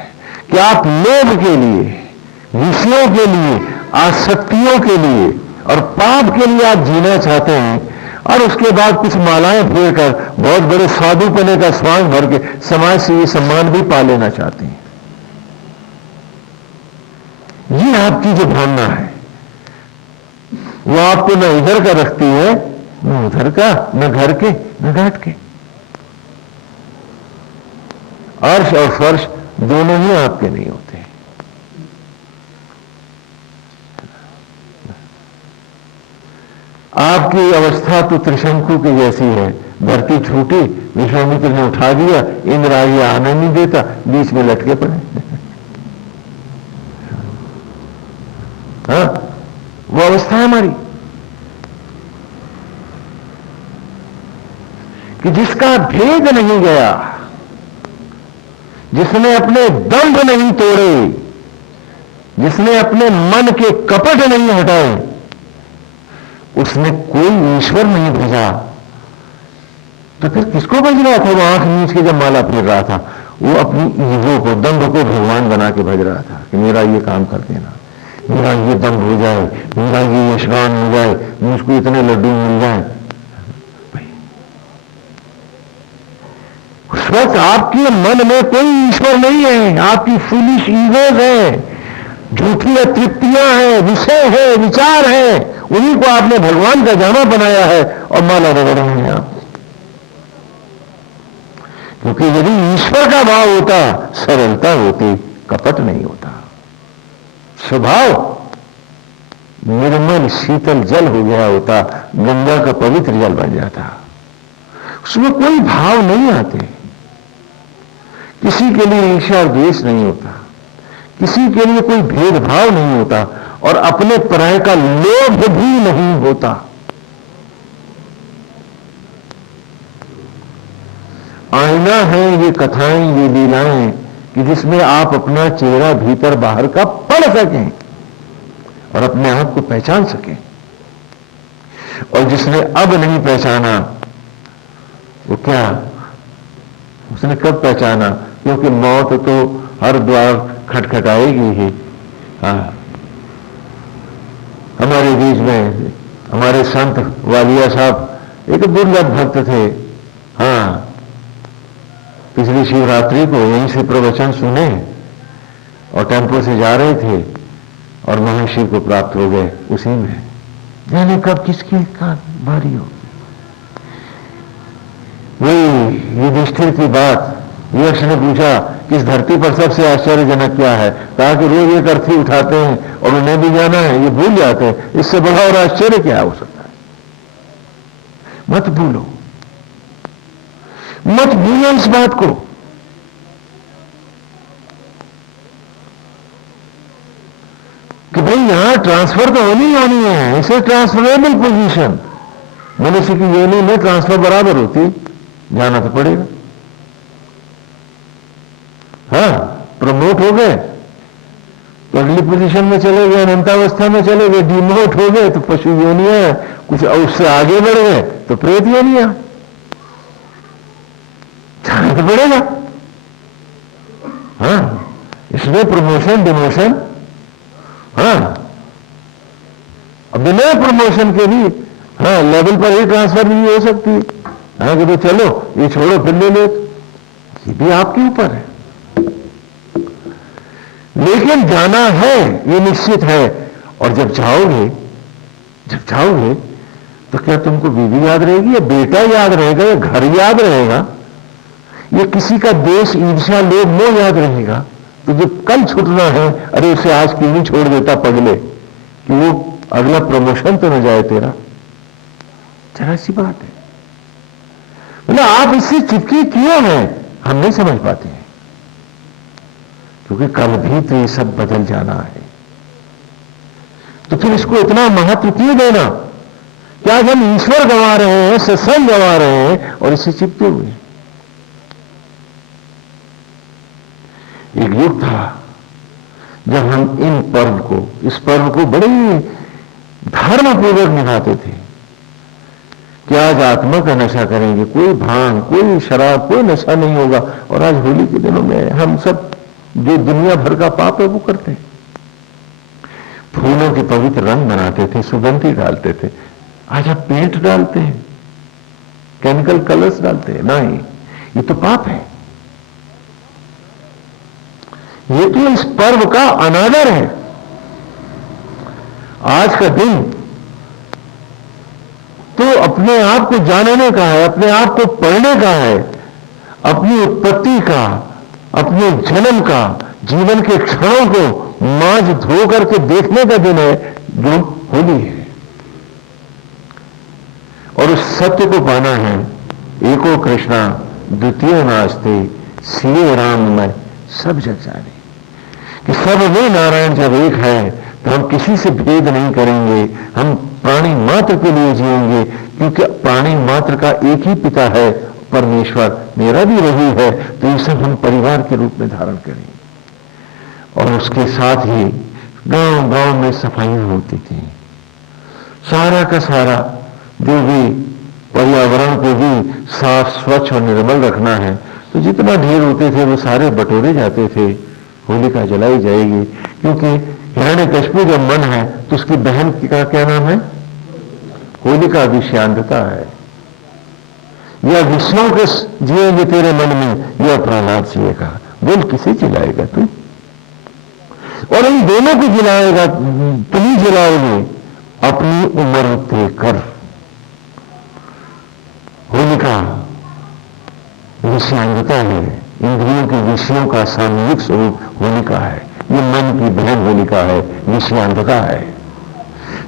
कि आप लोभ के लिए, विषयों के लिए, आसक्तियों के लिए और पाप के लिए आप जीना चाहते हैं और उसके बाद कुछ मालाएं फेरकर बहुत बड़े साधुपने का स्वांग भर के समाज से ये सम्मान भी पा लेना चाहते हैं। ये आपकी जो भावना है वो आपको न इधर का रखती है, न उधर का, न घर के न घाट के। अर्श और फर्श दोनों ही आपके नहीं होते। आपकी अवस्था तो त्रिशंकु की जैसी है, धरती छूटी, विश्वामित्र ने उठा दिया, इंद्र आगे आने नहीं देता, बीच में लटके पड़े। हाँ, वो अवस्था है हमारी कि जिसका भेद नहीं गया, जिसने अपने दंभ नहीं तोड़े, जिसने अपने मन के कपट नहीं हटाए, उसने कोई ईश्वर नहीं भेजा। तो फिर किसको भज रहा था? वो आंख नीच के जब माला फेर रहा था, वो अपनी ईगो को, दंभ को भगवान बना के भज रहा था कि मेरा ये काम कर देना, मेरा ये दंभ हो जाए, मेरा ये यशगान हो जाए, मुझको इतने लड्डू मिल जाए। उस वक्त आपके मन में कोई ईश्वर नहीं है, आपकी फूलिश ईगोज है, झूठी तृप्तियां हैं, विषय है, विचार है, उन्हीं को आपने भगवान का जामा बनाया है और माला रगड़ा है आप। क्योंकि यदि ईश्वर का भाव होता, सरलता होती, कपट नहीं होता, स्वभाव निर्मल शीतल जल हो गया होता, गंगा का पवित्र जल बन जाता, उसमें कोई भाव नहीं आते, किसी के लिए ईर्ष्या और द्वेष नहीं होता, किसी के लिए कोई भेदभाव नहीं होता और अपने पराये का लोभ भी नहीं होता। आईना है ये कथाएं, ये लीलाएं कि जिसमें आप अपना चेहरा भीतर बाहर का पढ़ सकें और अपने आप को पहचान सकें। और जिसने अब नहीं पहचाना वो क्या, उसने कब पहचाना? क्योंकि मौत तो हर द्वार खटखटाएगी ही। हाँ, हमारे बीच में हमारे संत वालिया साहब एक दुर्लभ भक्त थे। हाँ, पिछली शिवरात्रि को यहीं से प्रवचन सुने और टेम्पो से जा रहे थे और महाशिव को प्राप्त हो गए उसी में। जाने कब किसकी का बारी हो। वही युधिष्ठिर की बात, यक्ष ने पूछा कि इस धरती पर सबसे आश्चर्यजनक क्या है? कहा कि रोज एक अर्थी उठाते हैं और उन्हें भी जाना है, ये भूल जाते हैं। इससे बड़ा और आश्चर्य क्या हो सकता है? मत भूलो, मत भूलो इस बात को। कि भाई यहां ट्रांसफर तो होनी है, इसे ट्रांसफरेबल पोजीशन। मनुष्य की योनि में ट्रांसफर बराबर होती, जाना तो पड़ेगा। हाँ, प्रमोट हो गए तो अगली पोजीशन में चले गए, अनंतावस्था में चले गए, डिमोट हो गए तो पशु योनियां, कुछ उससे आगे बढ़ गए तो प्रेत योनियां, जाना तो पड़ेगा। हाँ, इसलिए प्रमोशन डिमोशन, हाँ, अब बिना प्रमोशन के भी हाँ लेवल पर ही ट्रांसफर भी हो सकती है। हाँ, कि तो चलो ये छोड़ो फिर ले लो, ये भी आपके ऊपर है। लेकिन जाना है ये निश्चित है। और जब जाओगे तो क्या तुमको बीवी याद रहेगी या बेटा याद रहेगा या घर याद रहेगा या किसी का देश ईर्ष्या लोभ मोह याद रहेगा? तो जब कल छूटना है, अरे उसे आज क्यों नहीं छोड़ देता पगले, कि वो अगला प्रमोशन तो न जाए तेरा। जरा सी बात है, मतलब आप इससे चिपके क्यों हैं हम नहीं समझ पाते हैं। क्योंकि कल भी तो ये सब बदल जाना है। तो फिर इसको इतना महत्व क्यों देना? क्या हम ईश्वर गंवा रहे हैं, सत्संग गंवा रहे हैं और इससे चिपके हुए। एक युग था जब हम इस पर्व को बड़े धर्मपूर्वक निभाते थे कि आज आत्मा का नशा करेंगे, कोई भांग, कोई शराब, कोई नशा नहीं होगा। और आज होली के दिनों में हम सब जो दुनिया भर का पाप है वो करते हैं। फूलों के पवित्र रंग बनाते थे, सुगंधी डालते थे, आज आप पेंट डालते हैं, केमिकल कलर्स डालते हैं। नहीं, ये तो पाप है। ये तो इस पर्व का अनादर है। आज का दिन तो अपने आप को जानने का है, अपने आप को पढ़ने का है, अपनी उत्पत्ति का, अपने जन्म का, जीवन के क्षणों को मांझ धो करके देखने का दिन है जो होली है। और उस सत्य को पाना है, एको कृष्णा द्वितीय नास्ते सिए राम में सब जग जाने, कि सब में नारायण जब एक है तो हम किसी से भेद नहीं करेंगे। हम प्राणी मात्र के लिए जिएंगे, क्योंकि प्राणी मात्र का एक ही पिता है परमेश्वर, मेरा भी वही है। तो ये सब हम परिवार के रूप में धारण करेंगे। और उसके साथ ही गांव गांव में सफाइयां होती थी। सारा का सारा जो भी पर्यावरण को भी साफ स्वच्छ और निर्मल रखना है, तो जितना ढेर होते थे वो सारे बटोरे जाते थे। होलिका जलाई जाएगी, क्योंकि हिरण्यकशिपु जब मन है तो उसकी बहन का क्या नाम है? होलिका विषयांतता है। या विष्णु के जिएंगे तेरे मन में या प्रहलाद जिएगा। बोल किसे जिलाएगा तू? और इन दोनों को जिलाएगा, तुम ही जिलाओगे अपनी उम्र देखकर। होलिका विषयांतता है, इंद्रियों के विषयों का सामूहिक स्वरूप होलिका है। ये मन की बहन होलिका है, विषयांतता है।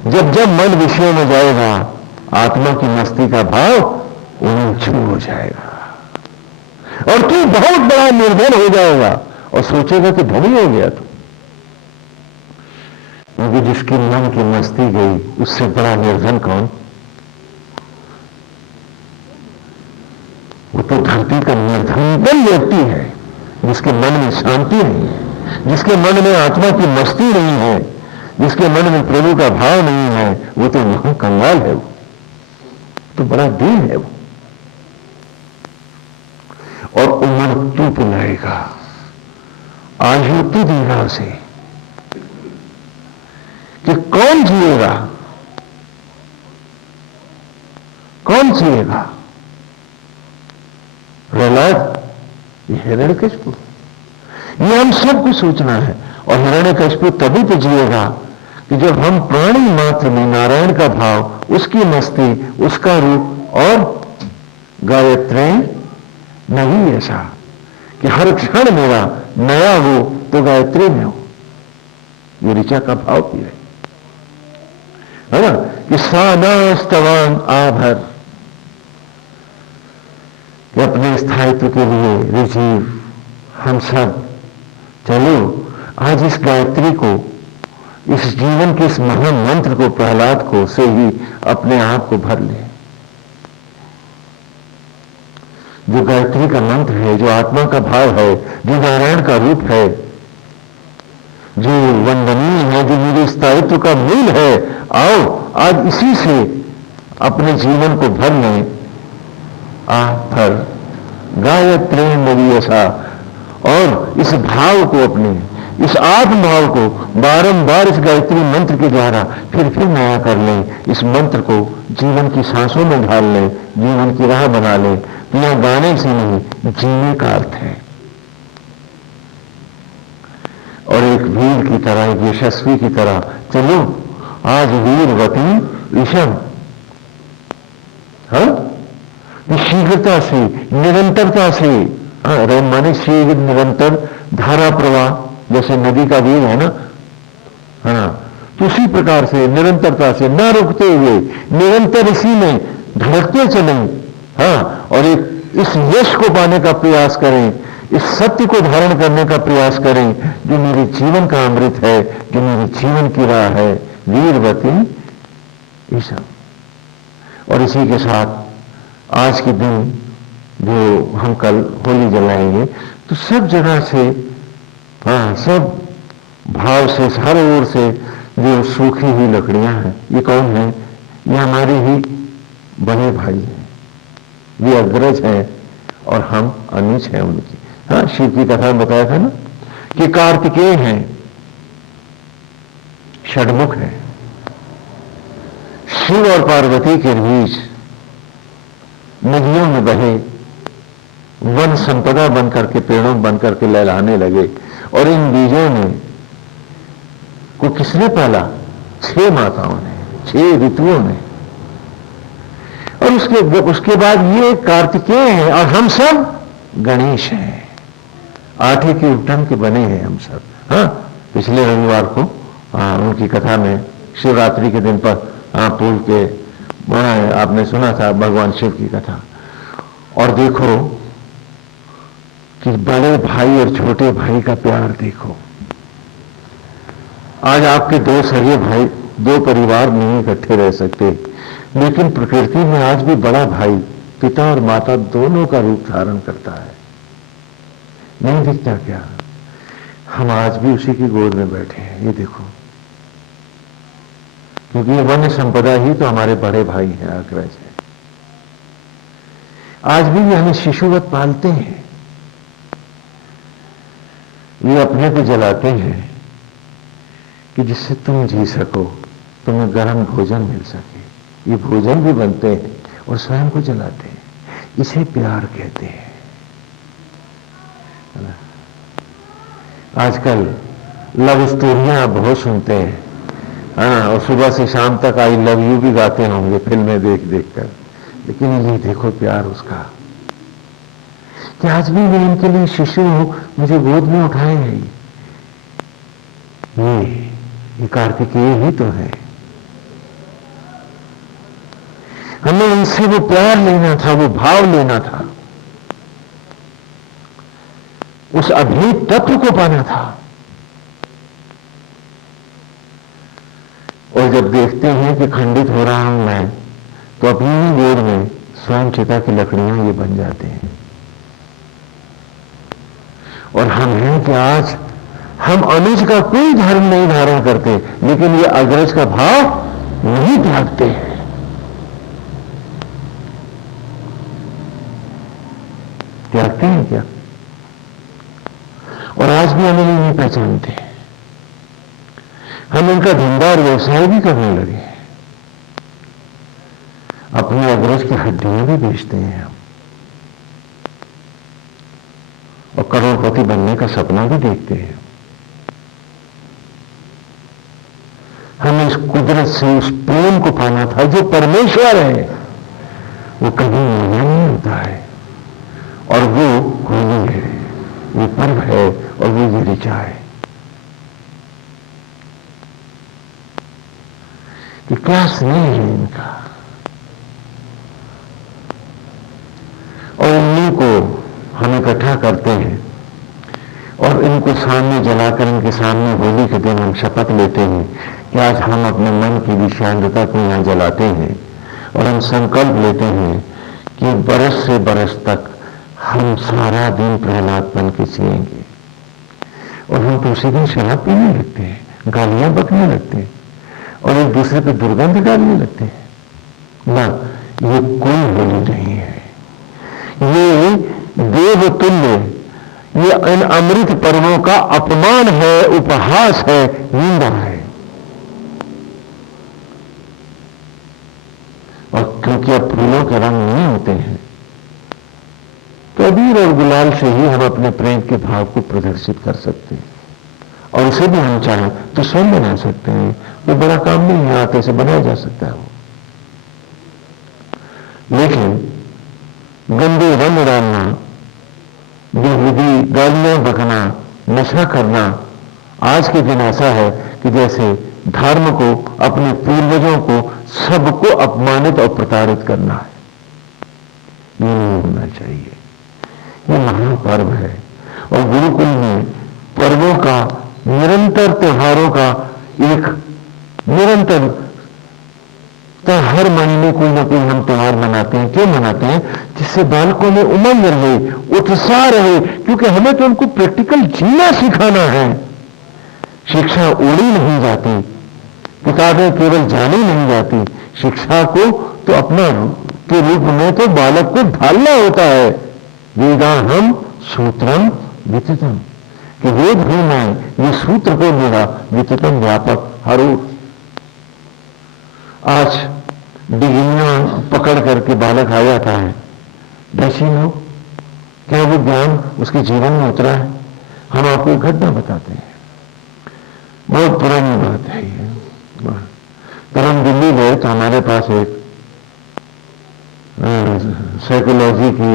जब जब मन विषयों में जाएगा, आत्मा की मस्ती का भाव ऊंचू हो जाएगा और तू बहुत बड़ा निर्धन हो जाएगा और सोचेगा कि धनी हो गया तू। क्योंकि जिसकी मन की मस्ती गई उससे बड़ा निर्धन कौन? वो तो धरती का निर्धन व्यक्ति है, जिसके मन में शांति नहीं है, जिसके मन में आत्मा की मस्ती नहीं है, जिसके मन में प्रभु का भाव नहीं है, वो तो वहां कंगाल है, वो तो बड़ा दीन है वो। और उम्र क्यों पिलाएगा? आयु तो देगा उसे कि कौन जिएगा, कौन जिएगा? प्रहलाद, ये हिरण्यकशिपु, ये हम सबको सोचना है। और हिरण्यकशिपु तभी तो जिएगा कि जब हम प्राणी मात्र में नारायण का भाव, उसकी मस्ती, उसका रूप और गायत्री नहीं ऐसा कि हर क्षण मेरा नया हो तो गायत्री में हो, ये ऋचा का भाव भी है ना, कि सानास्तवान आभर, कि अपने स्थायित्व के लिए रिजीव हम सब चलो आज इस गायत्री को, इस जीवन के इस महान मंत्र को, प्रहलाद को से ही अपने आप को भर ले। जो गायत्री का मंत्र है, जो आत्मा का भाव है, जो नारायण का रूप है, जो वंदनीय है, जो मेरे स्थायित्व का मूल है, आओ आज इसी से अपने जीवन को भर लें। भर गायत्री नवीयसा, और इस भाव को, अपने इस आत्म भाव को बारंबार इस गायत्री मंत्र के द्वारा फिर नया कर लें। इस मंत्र को जीवन की सांसों में ढाल लें, जीवन की राह बना लें। तो यहां गाने से नहीं, जीने का अर्थ है। और एक वीर की तरह, एक यशस्वी की तरह चलो आज वीरवती ईशम, शीघ्रता से, निरंतरता से, माने शीघ्र निरंतर धारा प्रवाह, जैसे नदी का वेग है ना, तो उसी प्रकार से निरंतरता से, न रुकते हुए निरंतर इसी में धड़कते चलें। और एक इस यश को पाने का प्रयास करें, इस सत्य को धारण करने का प्रयास करें, जो मेरे जीवन का अमृत है, जो मेरे जीवन की राह है, वीरवती ईशा। और इसी के साथ आज के दिन जो हम कल होली जलाएंगे, तो सब जगह से, सब भाव से, हर ओर से जो सूखी हुई लकड़ियां हैं, ये कौन है? ये हमारे ही बड़े भाई हैं, ये अग्रज हैं और हम अनुज हैं उनकी। शिव की कथा में बताया था ना कि कार्तिकेय हैं, षडमुख है, शिव और पार्वती के बीच नदियों में बहे, वन संपदा बनकर के, पेड़ों बनकर के लहलाने लगे। और इन बीजों ने को किसने पाला? 6 माताओं ने, 6 ऋतुओं ने। और उसके बाद ये कार्तिकेय है और हम सब गणेश हैं, आटे के उट्टन के बने हैं हम सब। पिछले रविवार को उनकी कथा में, शिवरात्रि के दिन पर पूर्व के आपने सुना था भगवान शिव की कथा। और देखो कि बड़े भाई और छोटे भाई का प्यार देखो। आज आपके 2 सगे भाई, 2 परिवार नहीं इकट्ठे रह सकते, लेकिन प्रकृति में आज भी बड़ा भाई पिता और माता दोनों का रूप धारण करता है। नहीं दिखता क्या? हम आज भी उसी की गोद में बैठे हैं, ये देखो। क्योंकि ये वन्य संपदा ही तो हमारे बड़े भाई हैं, अग्रज है। आज भी ये हमें शिशुवत पालते हैं, ये अपने को जलाते हैं कि जिससे तुम जी सको, तुम्हें गर्म भोजन मिल सके। ये भोजन भी बनते हैं और स्वयं को जलाते हैं। इसे प्यार कहते हैं। आजकल लव स्टोरियां आप बहुत सुनते हैं, और सुबह से शाम तक आई लव यू भी गाते होंगे फिल्में देख देख कर। लेकिन ये देखो प्यार उसका, कि आज भी मैं इनके लिए शिशु हूं, मुझे गोद में उठाए हैं। ये कार्तिकेय ही तो है। हमें इनसे वो प्यार लेना था, वो भाव लेना था, उस अभेद तत्व को पाना था। जब देखते हैं कि खंडित हो रहा हूं मैं, तो अपनी ही गोद में स्वयं चिता की लकड़ियां ये बन जाते हैं। और हम हैं कि आज हम अनुज का कोई धर्म नहीं धारण करते, लेकिन ये अग्रज का भाव नहीं त्यागते हैं। त्यागते हैं क्या? और आज भी हमें नहीं पहचानते। हम इनका धंधा और व्यवसाय भी करने लगे हैं, अपने अग्रज की हड्डियां भी बेचते हैं हम, और करोड़पति बनने का सपना भी देखते हैं। हमें इस कुदरत से उस प्रेम को पाना था जो परमेश्वर है, वो कभी मिलना नहीं होता है, और वो होली है, वो पर्व है, और वो ये ऋचा है कि क्या स्नेह है इनका। और इन्हीं को हम इकट्ठा करते हैं और इनको सामने जलाकर इनके सामने होली के दिन हम शपथ लेते हैं कि आज हम अपने मन की विषांतता को यहां जलाते हैं, और हम संकल्प लेते हैं कि बरस से बरस तक हम सारा दिन प्रहलाद बन के जिएंगे। और हम तो उसी दिन शराब पीने लगते हैं, गालियां बकने लगते हैं, और एक दूसरे पर दुर्गंध डालने लगते हैं। ना, ये कोई होली नहीं है, ये देवतुल्य, ये इन अमृत पर्वों का अपमान है, उपहास है, निंदा है। और क्योंकि अब फूलों के रंग नहीं होते हैं, तो अबीर और गुलाल से ही हम अपने प्रेम के भाव को प्रदर्शित कर सकते हैं, और उसे भी हम चाहें तो स्वयं बना सकते हैं। वो बड़ा काम नहीं है, हाथ से बनाया जा सकता है वो। लेकिन गंदे रंग डालना, बेहुदी गालियां बकना, नशा करना, आज के दिन ऐसा है कि जैसे धर्म को, अपने पूर्वजों को, सबको अपमानित और प्रताड़ित करना है। ये नहीं होना चाहिए। ये महापर्व है, और गुरुकुल में पर्वों का, निरंतर त्योहारों का एक निरंतर, तो हर महीने कोई ना कोई हम त्योहार मनाते हैं। क्यों मनाते हैं? जिससे बालकों में उमंग रहे, उत्साह रहे, क्योंकि हमें तो उनको प्रैक्टिकल जीना सिखाना है। शिक्षा उड़ी नहीं जाती, किताबें केवल जानी नहीं जाती, शिक्षा को तो अपना के रूप में तो बालक को ढालना होता है। वेदाहम सूत्रम विततम, कि वेद हूं मैं, ये सूत्र को मेरा, विततम व्यापक हर ओर। आज डिग्रियां पकड़ करके बालक आ जाता है, वैसे लोग, क्या वो ज्ञान उसके जीवन में उतरा है? हम आपको एक घटना बताते हैं, बहुत पुरानी बात है ये। जब हम दिल्ली गए तो हमारे पास एक साइकोलॉजी की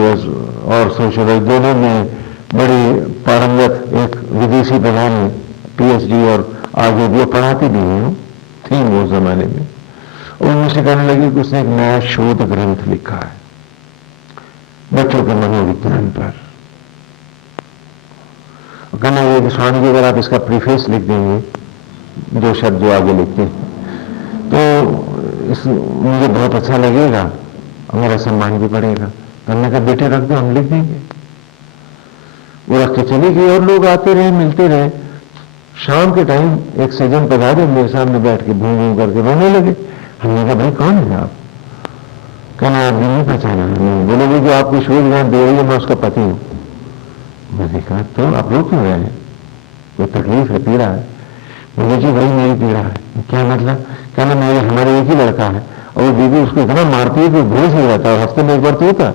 और सोशलॉजी दोनों में बड़ी पारंगत एक विदेशी प्रधान, पीएचडी, और आगे भी पढ़ाती भी है, थी वो जमाने में। और मुझसे कहने लगी कि उसने एक नया शोध ग्रंथ लिखा है बच्चों के मनोविज्ञान पर। कहना ये कि स्वामी जी, अगर आप इसका प्रीफेस लिख देंगे, जो शब्द जो आगे लिखते हैं, तो मुझे बहुत अच्छा लगेगा, हमारा सम्मान भी बढ़ेगा। हमने कहा बेटे रख दो, हम लिख देंगे। वो रख के चली गई, और लोग आते रहे, मिलते रहे। शाम के टाइम एक सज्जन पधारे, मेरे सामने बैठ के भूं भूं करके रोने लगे। हमने कहा भाई कौन है आप? कहना आपने नहीं पहचाना? नहीं। बोले जो आपको शोध ज्ञान दे रही है, मैं उसका पति हूं। मैंने कहा तो आप रो क्यों रहे हैं? कोई तकलीफ है, पीड़ा है? बोले जी वही मेरी पीड़ा है। क्या मतलब? कहना मेरे हमारे एक ही लड़का है, और वो बीवी उसको इतना मारती है कि बेहोश हो जाता है, हफ्ते में एक बार तो होता।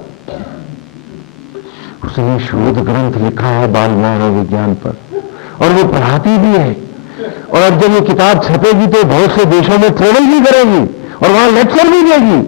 उसने शोध ग्रंथ लिखा है बाल मनोविज्ञान पर, और वो पढ़ाती भी है। और अब जब ये किताब छपेगी तो बहुत से देशों में ट्रेवल भी करेगी, और वहां लेक्चर भी देगी।